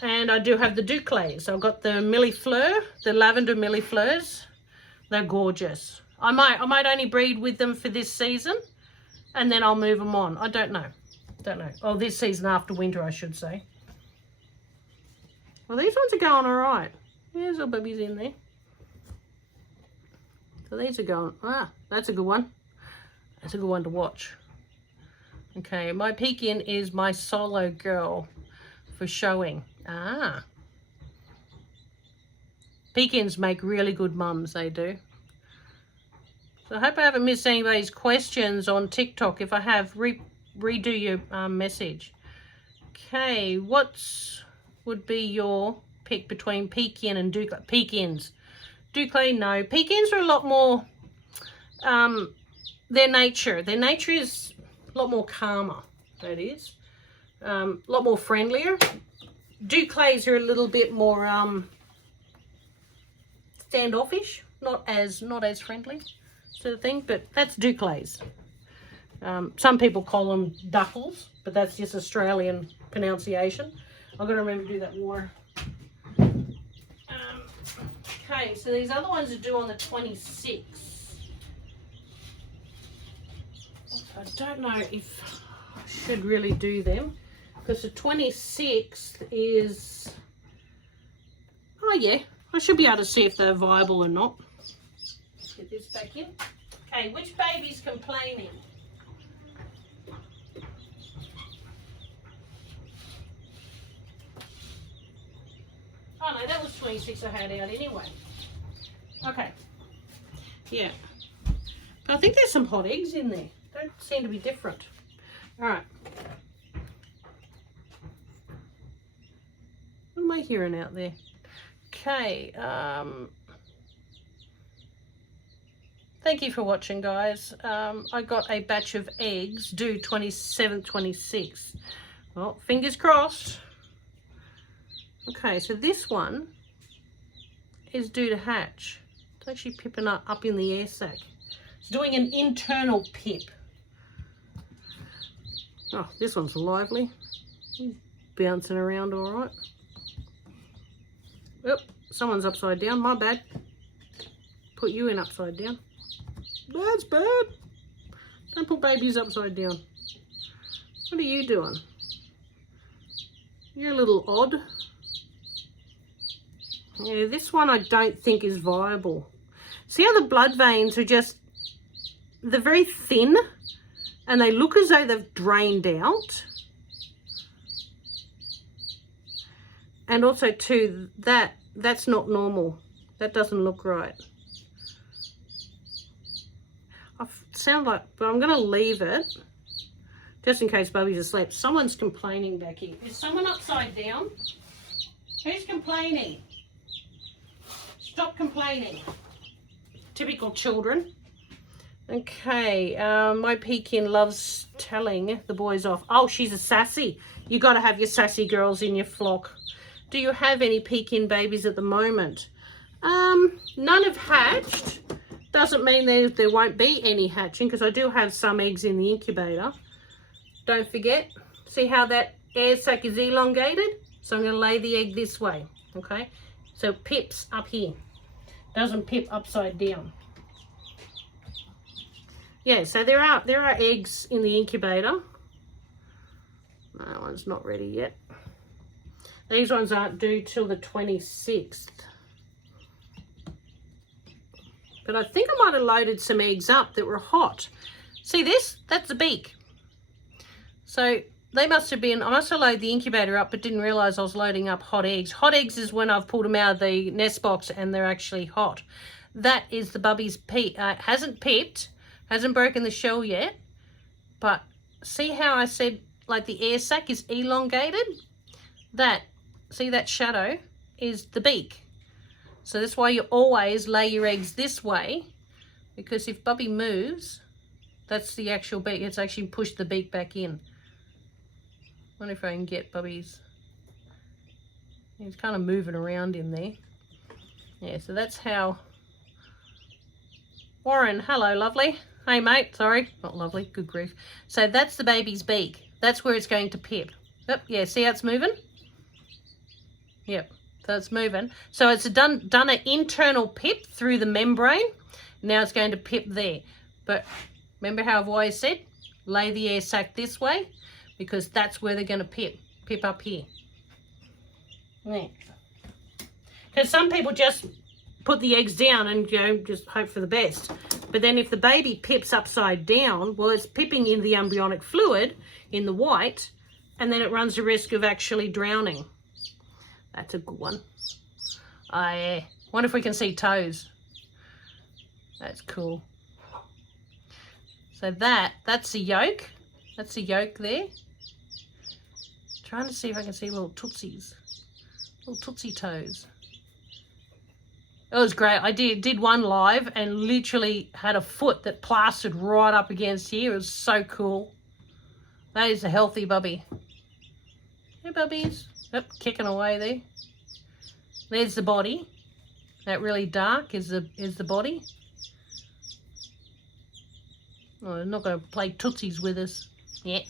and I do have the Duclays. I've got the Millefleur, the lavender Millefleurs. They're gorgeous. I might only breed with them for this season, and then I'll move them on. I don't know. Oh, this season after winter, I should say. Well, these ones are going all right. There's little babies in there. So these are going, that's a good one. That's a good one to watch. Okay, my Pekin is my solo girl for showing. Pekins make really good mums, they do. So I hope I haven't missed anybody's questions on TikTok. If I have, redo your message. Okay, would be your pick between Pekin and Duclay? Pekins. Duclay, no. Pekins are a lot more, their nature is a lot more calmer, that is. A lot more friendlier. Duclays are a little bit more standoffish, not as friendly sort of thing, but that's Duclays. Some people call them duckles, but that's just Australian pronunciation. I've got to remember to do that water. Okay, so these other ones are due on the 26th. I don't know if I should really do them, because the 26th is, oh yeah, I should be able to see if they're viable or not. Get this back in. Okay, which baby's complaining? Oh no, that was 26 I had out anyway. Okay. Yeah. But I think there's some hot eggs in there. Don't seem to be different. Alright. What am I hearing out there? Okay. Thank you for watching, guys. I got a batch of eggs due 27th, 26th. Well, fingers crossed. Okay, so this one is due to hatch. It's actually pipping up in the air sac. It's doing an internal pip. Oh, this one's lively. He's bouncing around all right. Oop, someone's upside down. My bad. Put you in upside down. That's bad. Don't put babies upside down. What are you doing? You're a little odd. Yeah, this one I don't think is viable. See how the blood veins are just, they're very thin and they look as though they've drained out. And also too, that's not normal. That doesn't look right. I sound like, but I'm going to leave it just in case Bubby's asleep. Someone's complaining back here. Is someone upside down? Who's complaining? Stop complaining. Typical children. Okay, my Pekin loves telling the boys off. Oh, she's a sassy. You got to have your sassy girls in your flock. Do you have any Pekin babies at the moment? None have hatched. Doesn't mean there won't be any hatching, because I do have some eggs in the incubator. Don't forget, see how that air sac is elongated? So I'm going to lay the egg this way, okay? So pips up here. Doesn't pip upside down. Yeah, so there are eggs in the incubator. That one's not ready yet. These ones aren't due till the 26th. But I think I might have loaded some eggs up that were hot. See this? That's the beak. So they must have been, I must have loaded the incubator up but didn't realise I was loading up hot eggs. Hot eggs is when I've pulled them out of the nest box and they're actually hot. That is the Bubby's hasn't pipped, hasn't broken the shell yet. But see how I said like the air sac is elongated? See that shadow is the beak. So that's why you always lay your eggs this way, because if Bubby moves, that's the actual beak. It's actually pushed the beak back in. Wonder if I can get Bubby's. He's kind of moving around in there. Yeah, so that's how. Warren, hello, lovely. Hey, mate. Sorry, not lovely. Good grief. So that's the baby's beak. That's where it's going to pip. Yep. Yeah. See how it's moving? Yep. So it's moving. So it's done an internal pip through the membrane. Now it's going to pip there. But remember how I've always said, lay the air sac this way, because that's where they're going to pip up here. Yeah. Because some people just put the eggs down and just hope for the best. But then if the baby pips upside down, well, it's pipping in the embryonic fluid in the white, and then it runs the risk of actually drowning. That's a good one. I wonder if we can see toes. That's cool. So that's the yolk. That's the yolk there. Trying to see if I can see little tootsies. Little tootsie toes. It was great. I did one live and literally had a foot that plastered right up against here. It was so cool. That is a healthy Bubby. Hey, puppies. Yep, kicking away there. There's the body. That really dark is the body. Oh, they're not going to play tootsies with us. Yeah.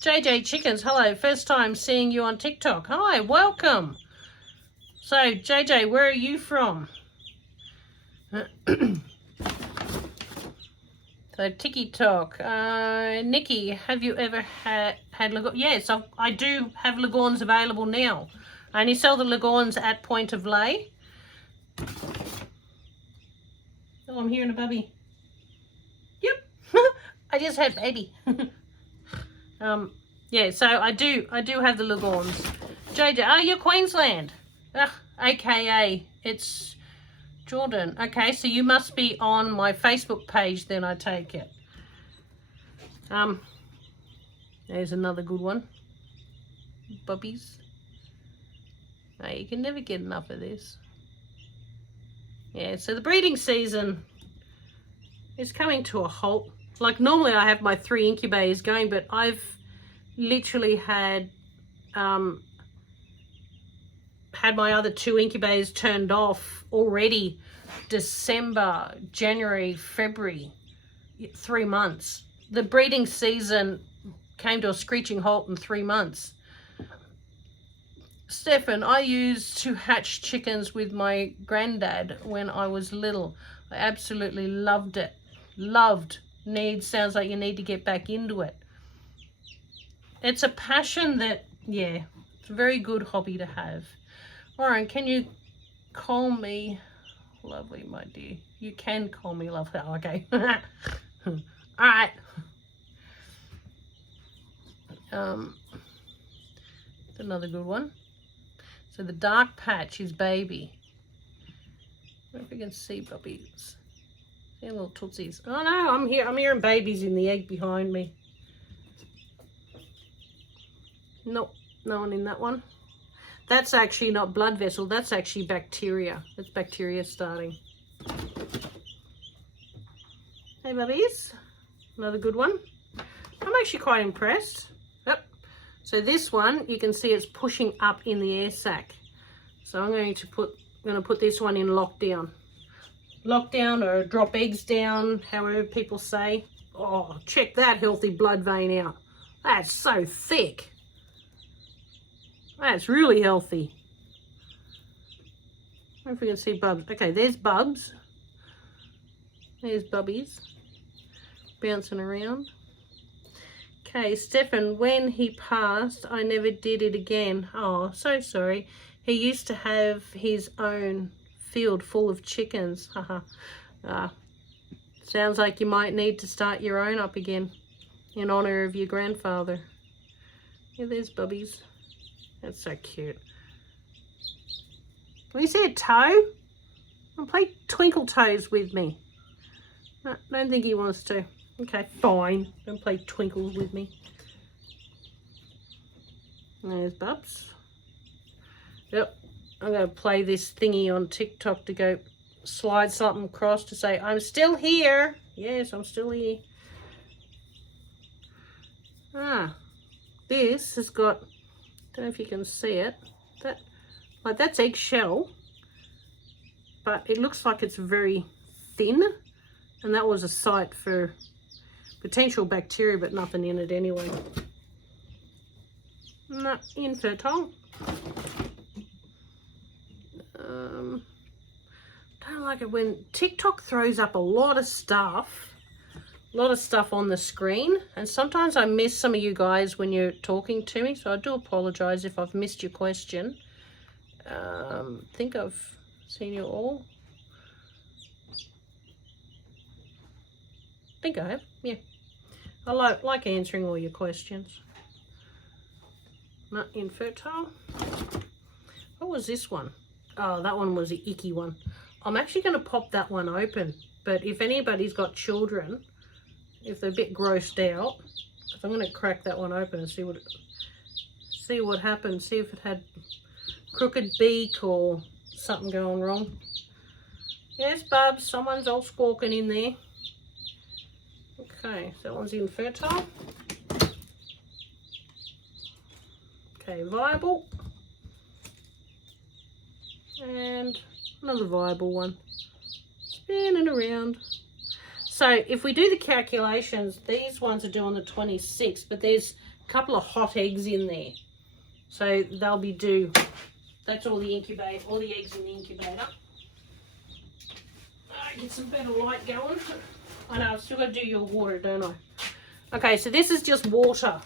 JJ Chickens, hello. First time seeing you on TikTok. Hi, welcome. So, JJ, where are you from? So, Tiki Talk. Nikki, have you ever had Leghorns? Yes, I do have Leghorns available now. I only sell the Leghorns at point of lay. Oh, I'm hearing a baby. Yep. I just had baby. Yeah, so I do have the Leghorns. JJ, oh, you're Queensland. Ugh, AKA, it's Jordan. Okay, so you must be on my Facebook page then, I take it. There's another good one. Bubbies. No, you can never get enough of this. Yeah, so the breeding season is coming to a halt. Like normally I have my 3 incubators going, but I've literally had my other 2 incubators turned off already. December, January, February, 3 months. The breeding season came to a screeching halt in 3 months. Stefan, I used to hatch chickens with my granddad when I was little. I absolutely loved it. Sounds like you need to get back into it. It's a passion that, yeah, it's a very good hobby to have. Warren, can you call me lovely, my dear? You can call me lovely. Oh, okay. All right. It's another good one. So the dark patch is baby. I don't know if you can see puppies. See little tootsies. Oh no, I'm hearing babies in the egg behind me. Nope, no one in that one. That's actually not blood vessel, that's actually bacteria. That's bacteria starting. Hey puppies, another good one. I'm actually quite impressed. Yep. So this one, you can see it's pushing up in the air sac. So I'm going to put this one in lockdown. Lockdown or drop eggs down, however people say. Oh, check that healthy blood vein out. That's so thick. That's really healthy. I don't know if we can see Bubs. Okay, there's Bubs. There's Bubbies. Bouncing around. Okay, Stefan, when he passed, I never did it again. Oh, so sorry. He used to have his own field full of chickens. Sounds like you might need to start your own up again in honor of your grandfather. Yeah, there's Bubbies. That's so cute. Can you see a toe? I'll play Twinkle Toes with me. No, don't think he wants to. Okay, fine. Don't play Twinkles with me. There's Bubs. Yep. I'm going to play this thingy on TikTok to go slide something across to say, I'm still here. Yes, I'm still here. This has got, don't know if you can see it, that's eggshell, but it looks like it's very thin, and that was a site for potential bacteria, but nothing in it anyway. Not infertile. Don't like it when TikTok throws up a lot of stuff on the screen, and sometimes I miss some of you guys when you're talking to me, so I do apologize if I've missed your question. Think I've seen you all. I think I have, yeah. I like answering all your questions. Not infertile. What was this one? Oh, that one was the icky one. I'm actually going to pop that one open, but if anybody's got children, if they're a bit grossed out, I'm going to crack that one open and see what happens. See if it had crooked beak or something going wrong. Yes, Bubs, someone's all squawking in there. Okay, so that one's infertile. Okay, viable. And another viable one. Spinning around. So if we do the calculations, these ones are due on the 26th, but there's a couple of hot eggs in there. So they'll be due. That's all the incubator, all the eggs in the incubator. Get some better light going. I know, I've still got to do your water, don't I? Okay, so this is just water.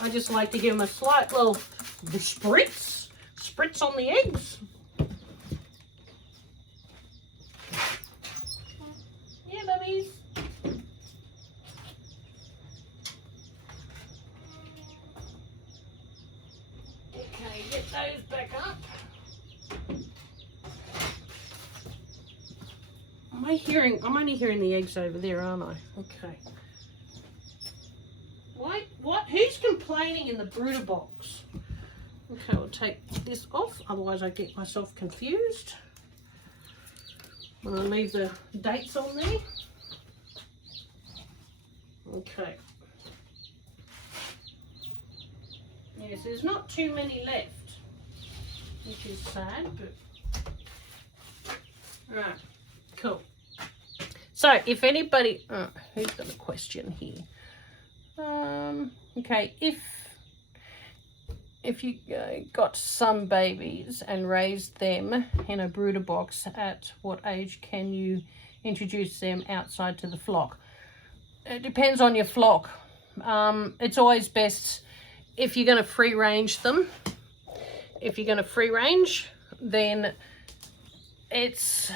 I just like to give them a slight little spritz on the eggs. Yeah, babies. Okay, get those back up. I'm only hearing the eggs over there, aren't I? Okay. What? Who's complaining in the brooder box? Okay, I'll take this off, otherwise I get myself confused. I'm going to leave the dates on there. Okay. Yes, there's not too many left, which is sad, but... Alright, cool. So, if anybody... who's got a question here? Okay, if you got some babies and raised them in a brooder box, at what age can you introduce them outside to the flock? It depends on your flock. It's always best if you're going to free range them. If you're going to free range, then it's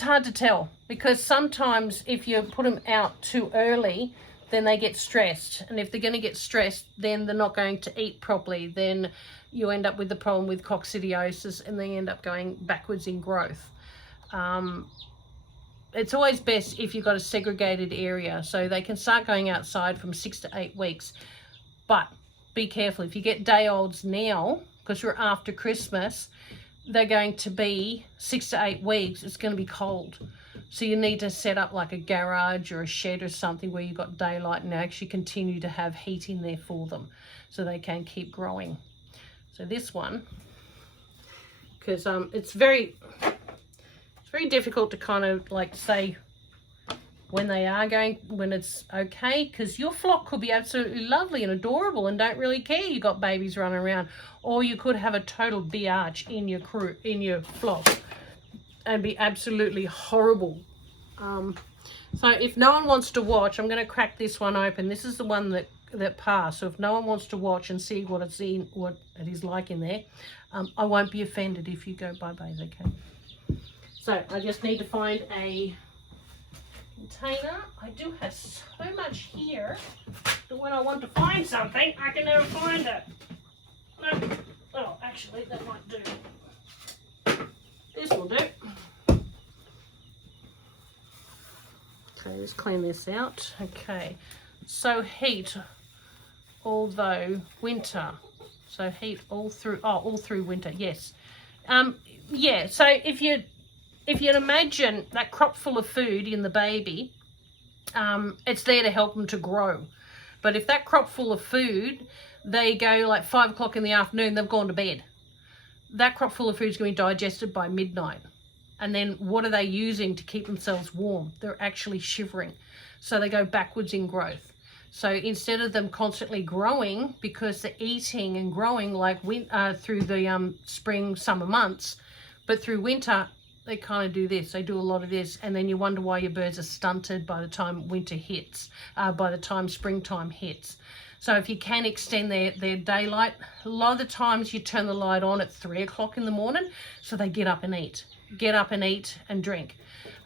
hard to tell, because sometimes if you put them out too early, then they get stressed, and if they're going to get stressed, then they're not going to eat properly. Then you end up with the problem with coccidiosis, and they end up going backwards in growth. It's always best if you've got a segregated area, so they can start going outside from 6 to 8 weeks. But be careful, if you get day olds now, because you're after Christmas, they're going to be 6 to 8 weeks, it's going to be cold. So you need to set up like a garage or a shed or something where you've got daylight and actually continue to have heat in there for them so they can keep growing. So this one, because it's very difficult to kind of like say when they are going, when it's okay, because your flock could be absolutely lovely and adorable and don't really care you got babies running around, or you could have a total biatch in your crew, in your flock, and be absolutely horrible. So if no one wants to watch, I'm going to crack this one open. This is the one that passed. So if no one wants to watch and see what it's in, what it is like in there, I won't be offended if you go bye-bye, okay? So I just need to find a container. I do have so much here that when I want to find something, I can never find it. No. Oh, actually, that might do. This will do. Okay, let's clean this out. Okay, so heat, although winter. So heat all through winter, yes. Yeah, so if you imagine that crop full of food in the baby, it's there to help them to grow. But if that crop full of food, they go like 5 o'clock in the afternoon, they've gone to bed. That crop full of food is going to be digested by midnight. And then what are they using to keep themselves warm? They're actually shivering. So they go backwards in growth. So instead of them constantly growing, because they're eating and growing like through the spring, summer months, but through winter, they kind of do this. They do a lot of this. And then you wonder why your birds are stunted by the time winter hits, by the time springtime hits. So if you can extend their daylight, a lot of the times you turn the light on at 3 o'clock in the morning, so they get up and eat. Get up and eat and drink.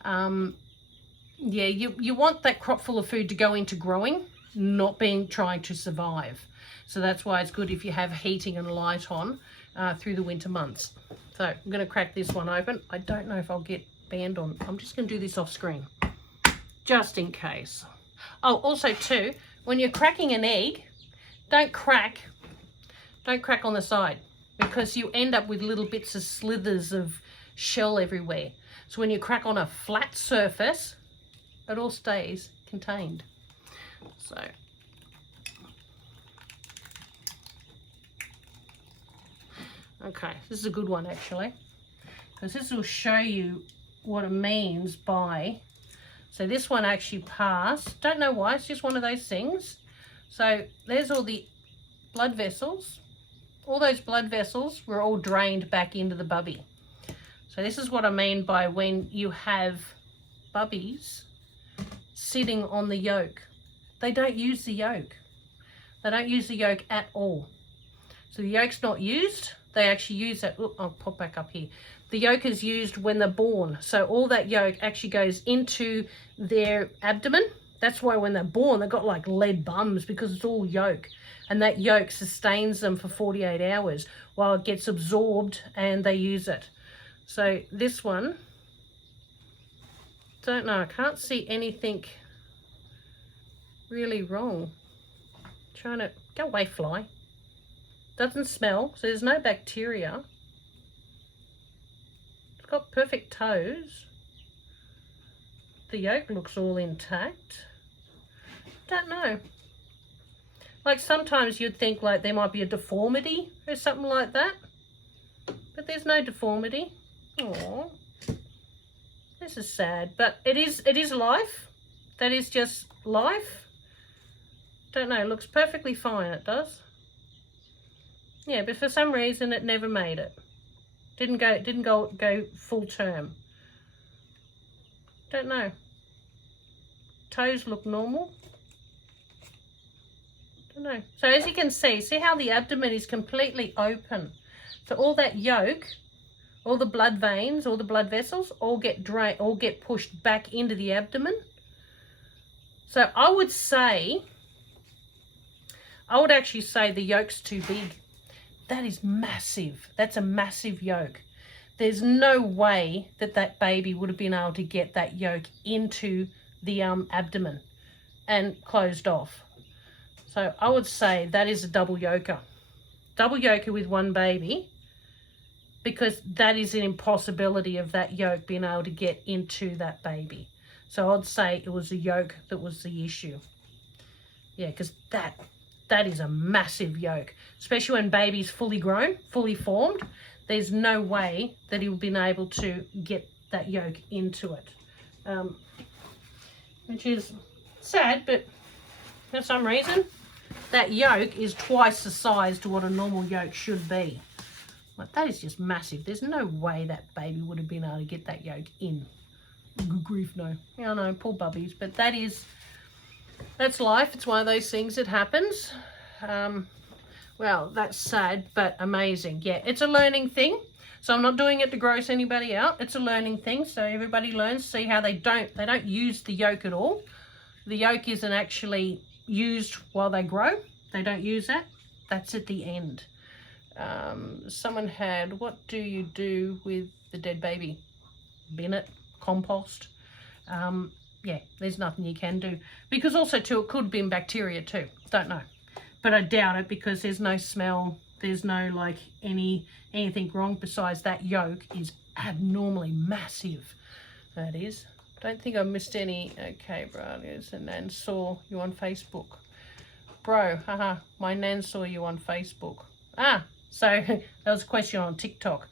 Yeah, you want that crop full of food to go into growing, not trying to survive. So that's why it's good if you have heating and light on through the winter months. So I'm going to crack this one open. I don't know if I'll get banned on. I'm just going to do this off screen, just in case. Oh, also too, when you're cracking an egg, don't crack on the side, because you end up with little bits of slithers of shell everywhere. So when you crack on a flat surface, it all stays contained. So Okay, this is a good one actually, because this will show you what it means by, so this one actually passed. Don't know why, it's just one of those things. So there's all the blood vessels. All those blood vessels were all drained back into the bubby. So this is what I mean by when you have bubbies sitting on the yolk. They don't use the yolk. They don't use the yolk at all. So the yolk's not used. They actually use that. Oop, I'll pop back up here. The yolk is used when they're born. So all that yolk actually goes into their abdomen. That's why when they're born, they've got like lead bums, because it's all yolk. And that yolk sustains them for 48 hours while it gets absorbed and they use it. So this one, don't know, I can't see anything really wrong. Trying to, go away fly. Doesn't smell, so there's no bacteria. It's got perfect toes. The yolk looks all intact. Don't know. Like sometimes you'd think like there might be a deformity or something like that. But there's no deformity. Aww. This is sad, but it is life. That is just life. Don't know, it looks perfectly fine, it does. Yeah, but for some reason it never made it. Didn't go full term. Don't know. Toes look normal. Don't know. So as you can see how the abdomen is completely open. So all that yolk, all the blood veins, all the blood vessels, all get drained, all get pushed back into the abdomen. So I would actually say the yolk's too big. That is massive. That's a massive yolk. There's no way that that baby would have been able to get that yolk into the abdomen and closed off. So I would say that is a double yolker. Double yolker with one baby, because that is an impossibility of that yolk being able to get into that baby. So I'd say it was the yolk that was the issue. Yeah, because that is a massive yolk, especially when baby's fully grown, fully formed. There's no way that he would have been able to get that yolk into it, which is sad, but for some reason that yolk is twice the size to what a normal yolk should be. Like, that is just massive. There's no way that baby would have been able to get that yolk in. Good grief, no. Yeah, I know, poor bubbies, but that's life. It's one of those things that happens. Well, that's sad, but amazing. Yeah, it's a learning thing. So I'm not doing it to gross anybody out. It's a learning thing. So everybody learns, see how they don't use the yolk at all. The yolk isn't actually used while they grow. They don't use that. That's at the end. Someone had, what do you do with the dead baby? Bin it, compost. Yeah, there's nothing you can do. Because also too, it could have been bacteria too. Don't know. But I doubt it, because there's no smell. There's no like anything wrong besides that yolk is abnormally massive. That is. Don't think I missed any. Okay, bro. There's a nan saw you on Facebook. Bro, haha, my nan saw you on Facebook. Ah, so that was a question on TikTok.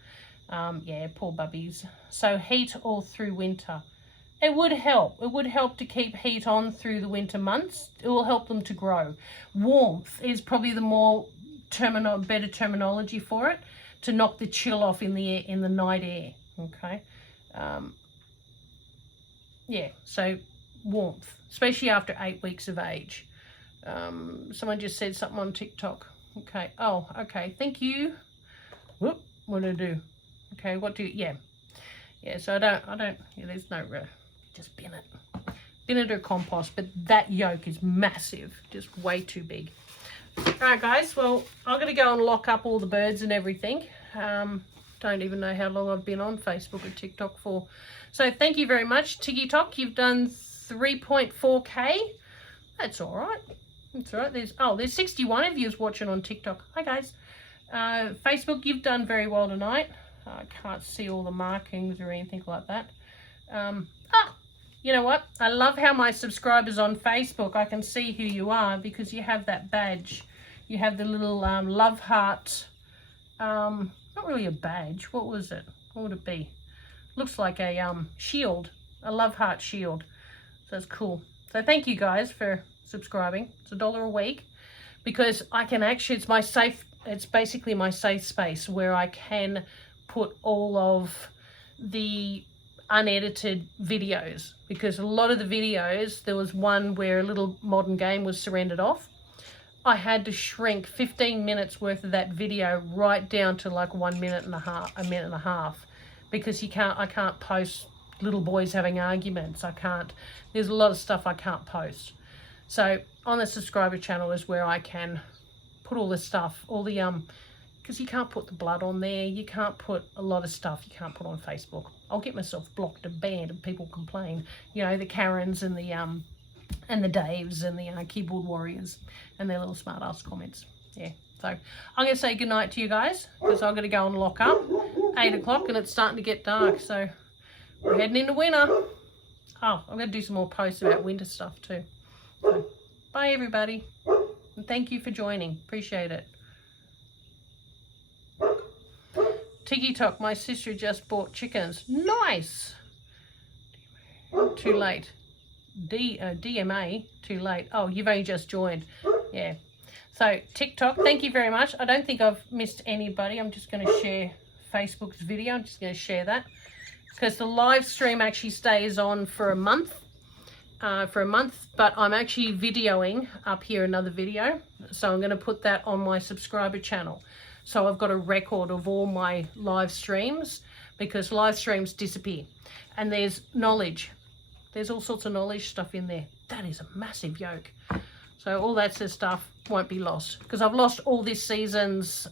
Yeah, poor bubbies. So heat all through winter. It would help. It would help to keep heat on through the winter months. It will help them to grow. Warmth is probably the more better terminology for it, to knock the chill off in the air, in the night air. Okay. Yeah, so warmth, especially after 8 weeks of age. Someone just said something on TikTok. Okay. Oh, okay. Thank you. Whoop. What do I do? Okay. What do you? Yeah. Yeah. So I don't. Yeah. There's no. Just bin it. Bin it or compost. But that yolk is massive. Just way too big. All right, guys. Well, I'm gonna go and lock up all the birds and everything. Don't even know how long I've been on Facebook or TikTok for. So thank you very much, TikTok. You've done 3.4K. That's all right. That's all right. There's 61 of you watching on TikTok. Hi, guys. Facebook, you've done very well tonight. I can't see all the markings or anything like that. You know what? I love how my subscribers on Facebook, I can see who you are because you have that badge. You have the little love heart not really a badge. What was it? What would it be? Looks like a shield, a love heart shield. So it's cool. So thank you guys for subscribing. It's $1 a week, because I can actually, it's basically my safe space where I can put all of the unedited videos, because a lot of the videos, there was one where a little modern game was surrendered off. I had to shrink 15 minutes worth of that video right down to like 1 minute and a half, because I can't post little boys having arguments. There's a lot of stuff I can't post. So on the subscriber channel is where I can put all this stuff, all the because you can't put the blood on there, you can't put a lot of stuff you can't put on Facebook. I'll get myself blocked and banned and people complain, you know, the Karens and the Daves and the keyboard warriors and their little smart ass comments. Yeah, so I'm gonna say goodnight to you guys, because I'm gonna go and lock up. 8 o'clock and it's starting to get dark, so we're heading into winter. Oh, I'm gonna do some more posts about winter stuff too. So, bye everybody, and thank you for joining. Appreciate it. Tiki Tok, my sister just bought chickens. Nice. Too late. DMA, too late. Oh, you've only just joined. Yeah. So TikTok, thank you very much. I don't think I've missed anybody. I'm just going to share Facebook's video. I'm just going to share that, because the live stream actually stays on for a month. But I'm actually videoing up here another video, so I'm going to put that on my subscriber channel. So I've got a record of all my live streams, because live streams disappear, and there's knowledge. There's all sorts of knowledge stuff in there. That is a massive yoke. So all that sort of stuff won't be lost, because I've lost all this season's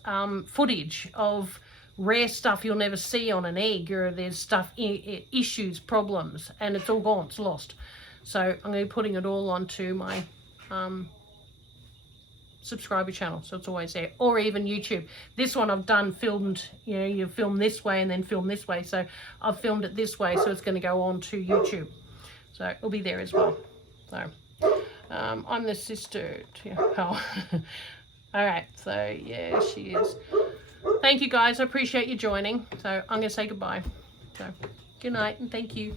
footage of rare stuff you'll never see on an egg, or there's stuff, issues, problems, and it's all gone, it's lost. So I'm going to be putting it all onto my subscriber channel, so it's always there, or even YouTube. This one I've done filmed, you know, you film this way and then film this way, so I've filmed it this way, so it's going to go on to YouTube, so it'll be there as well. So I'm the sister to Pal. All right, so yeah, she is. Thank you guys, I appreciate you joining. So I'm going to say goodbye. So good night and thank you.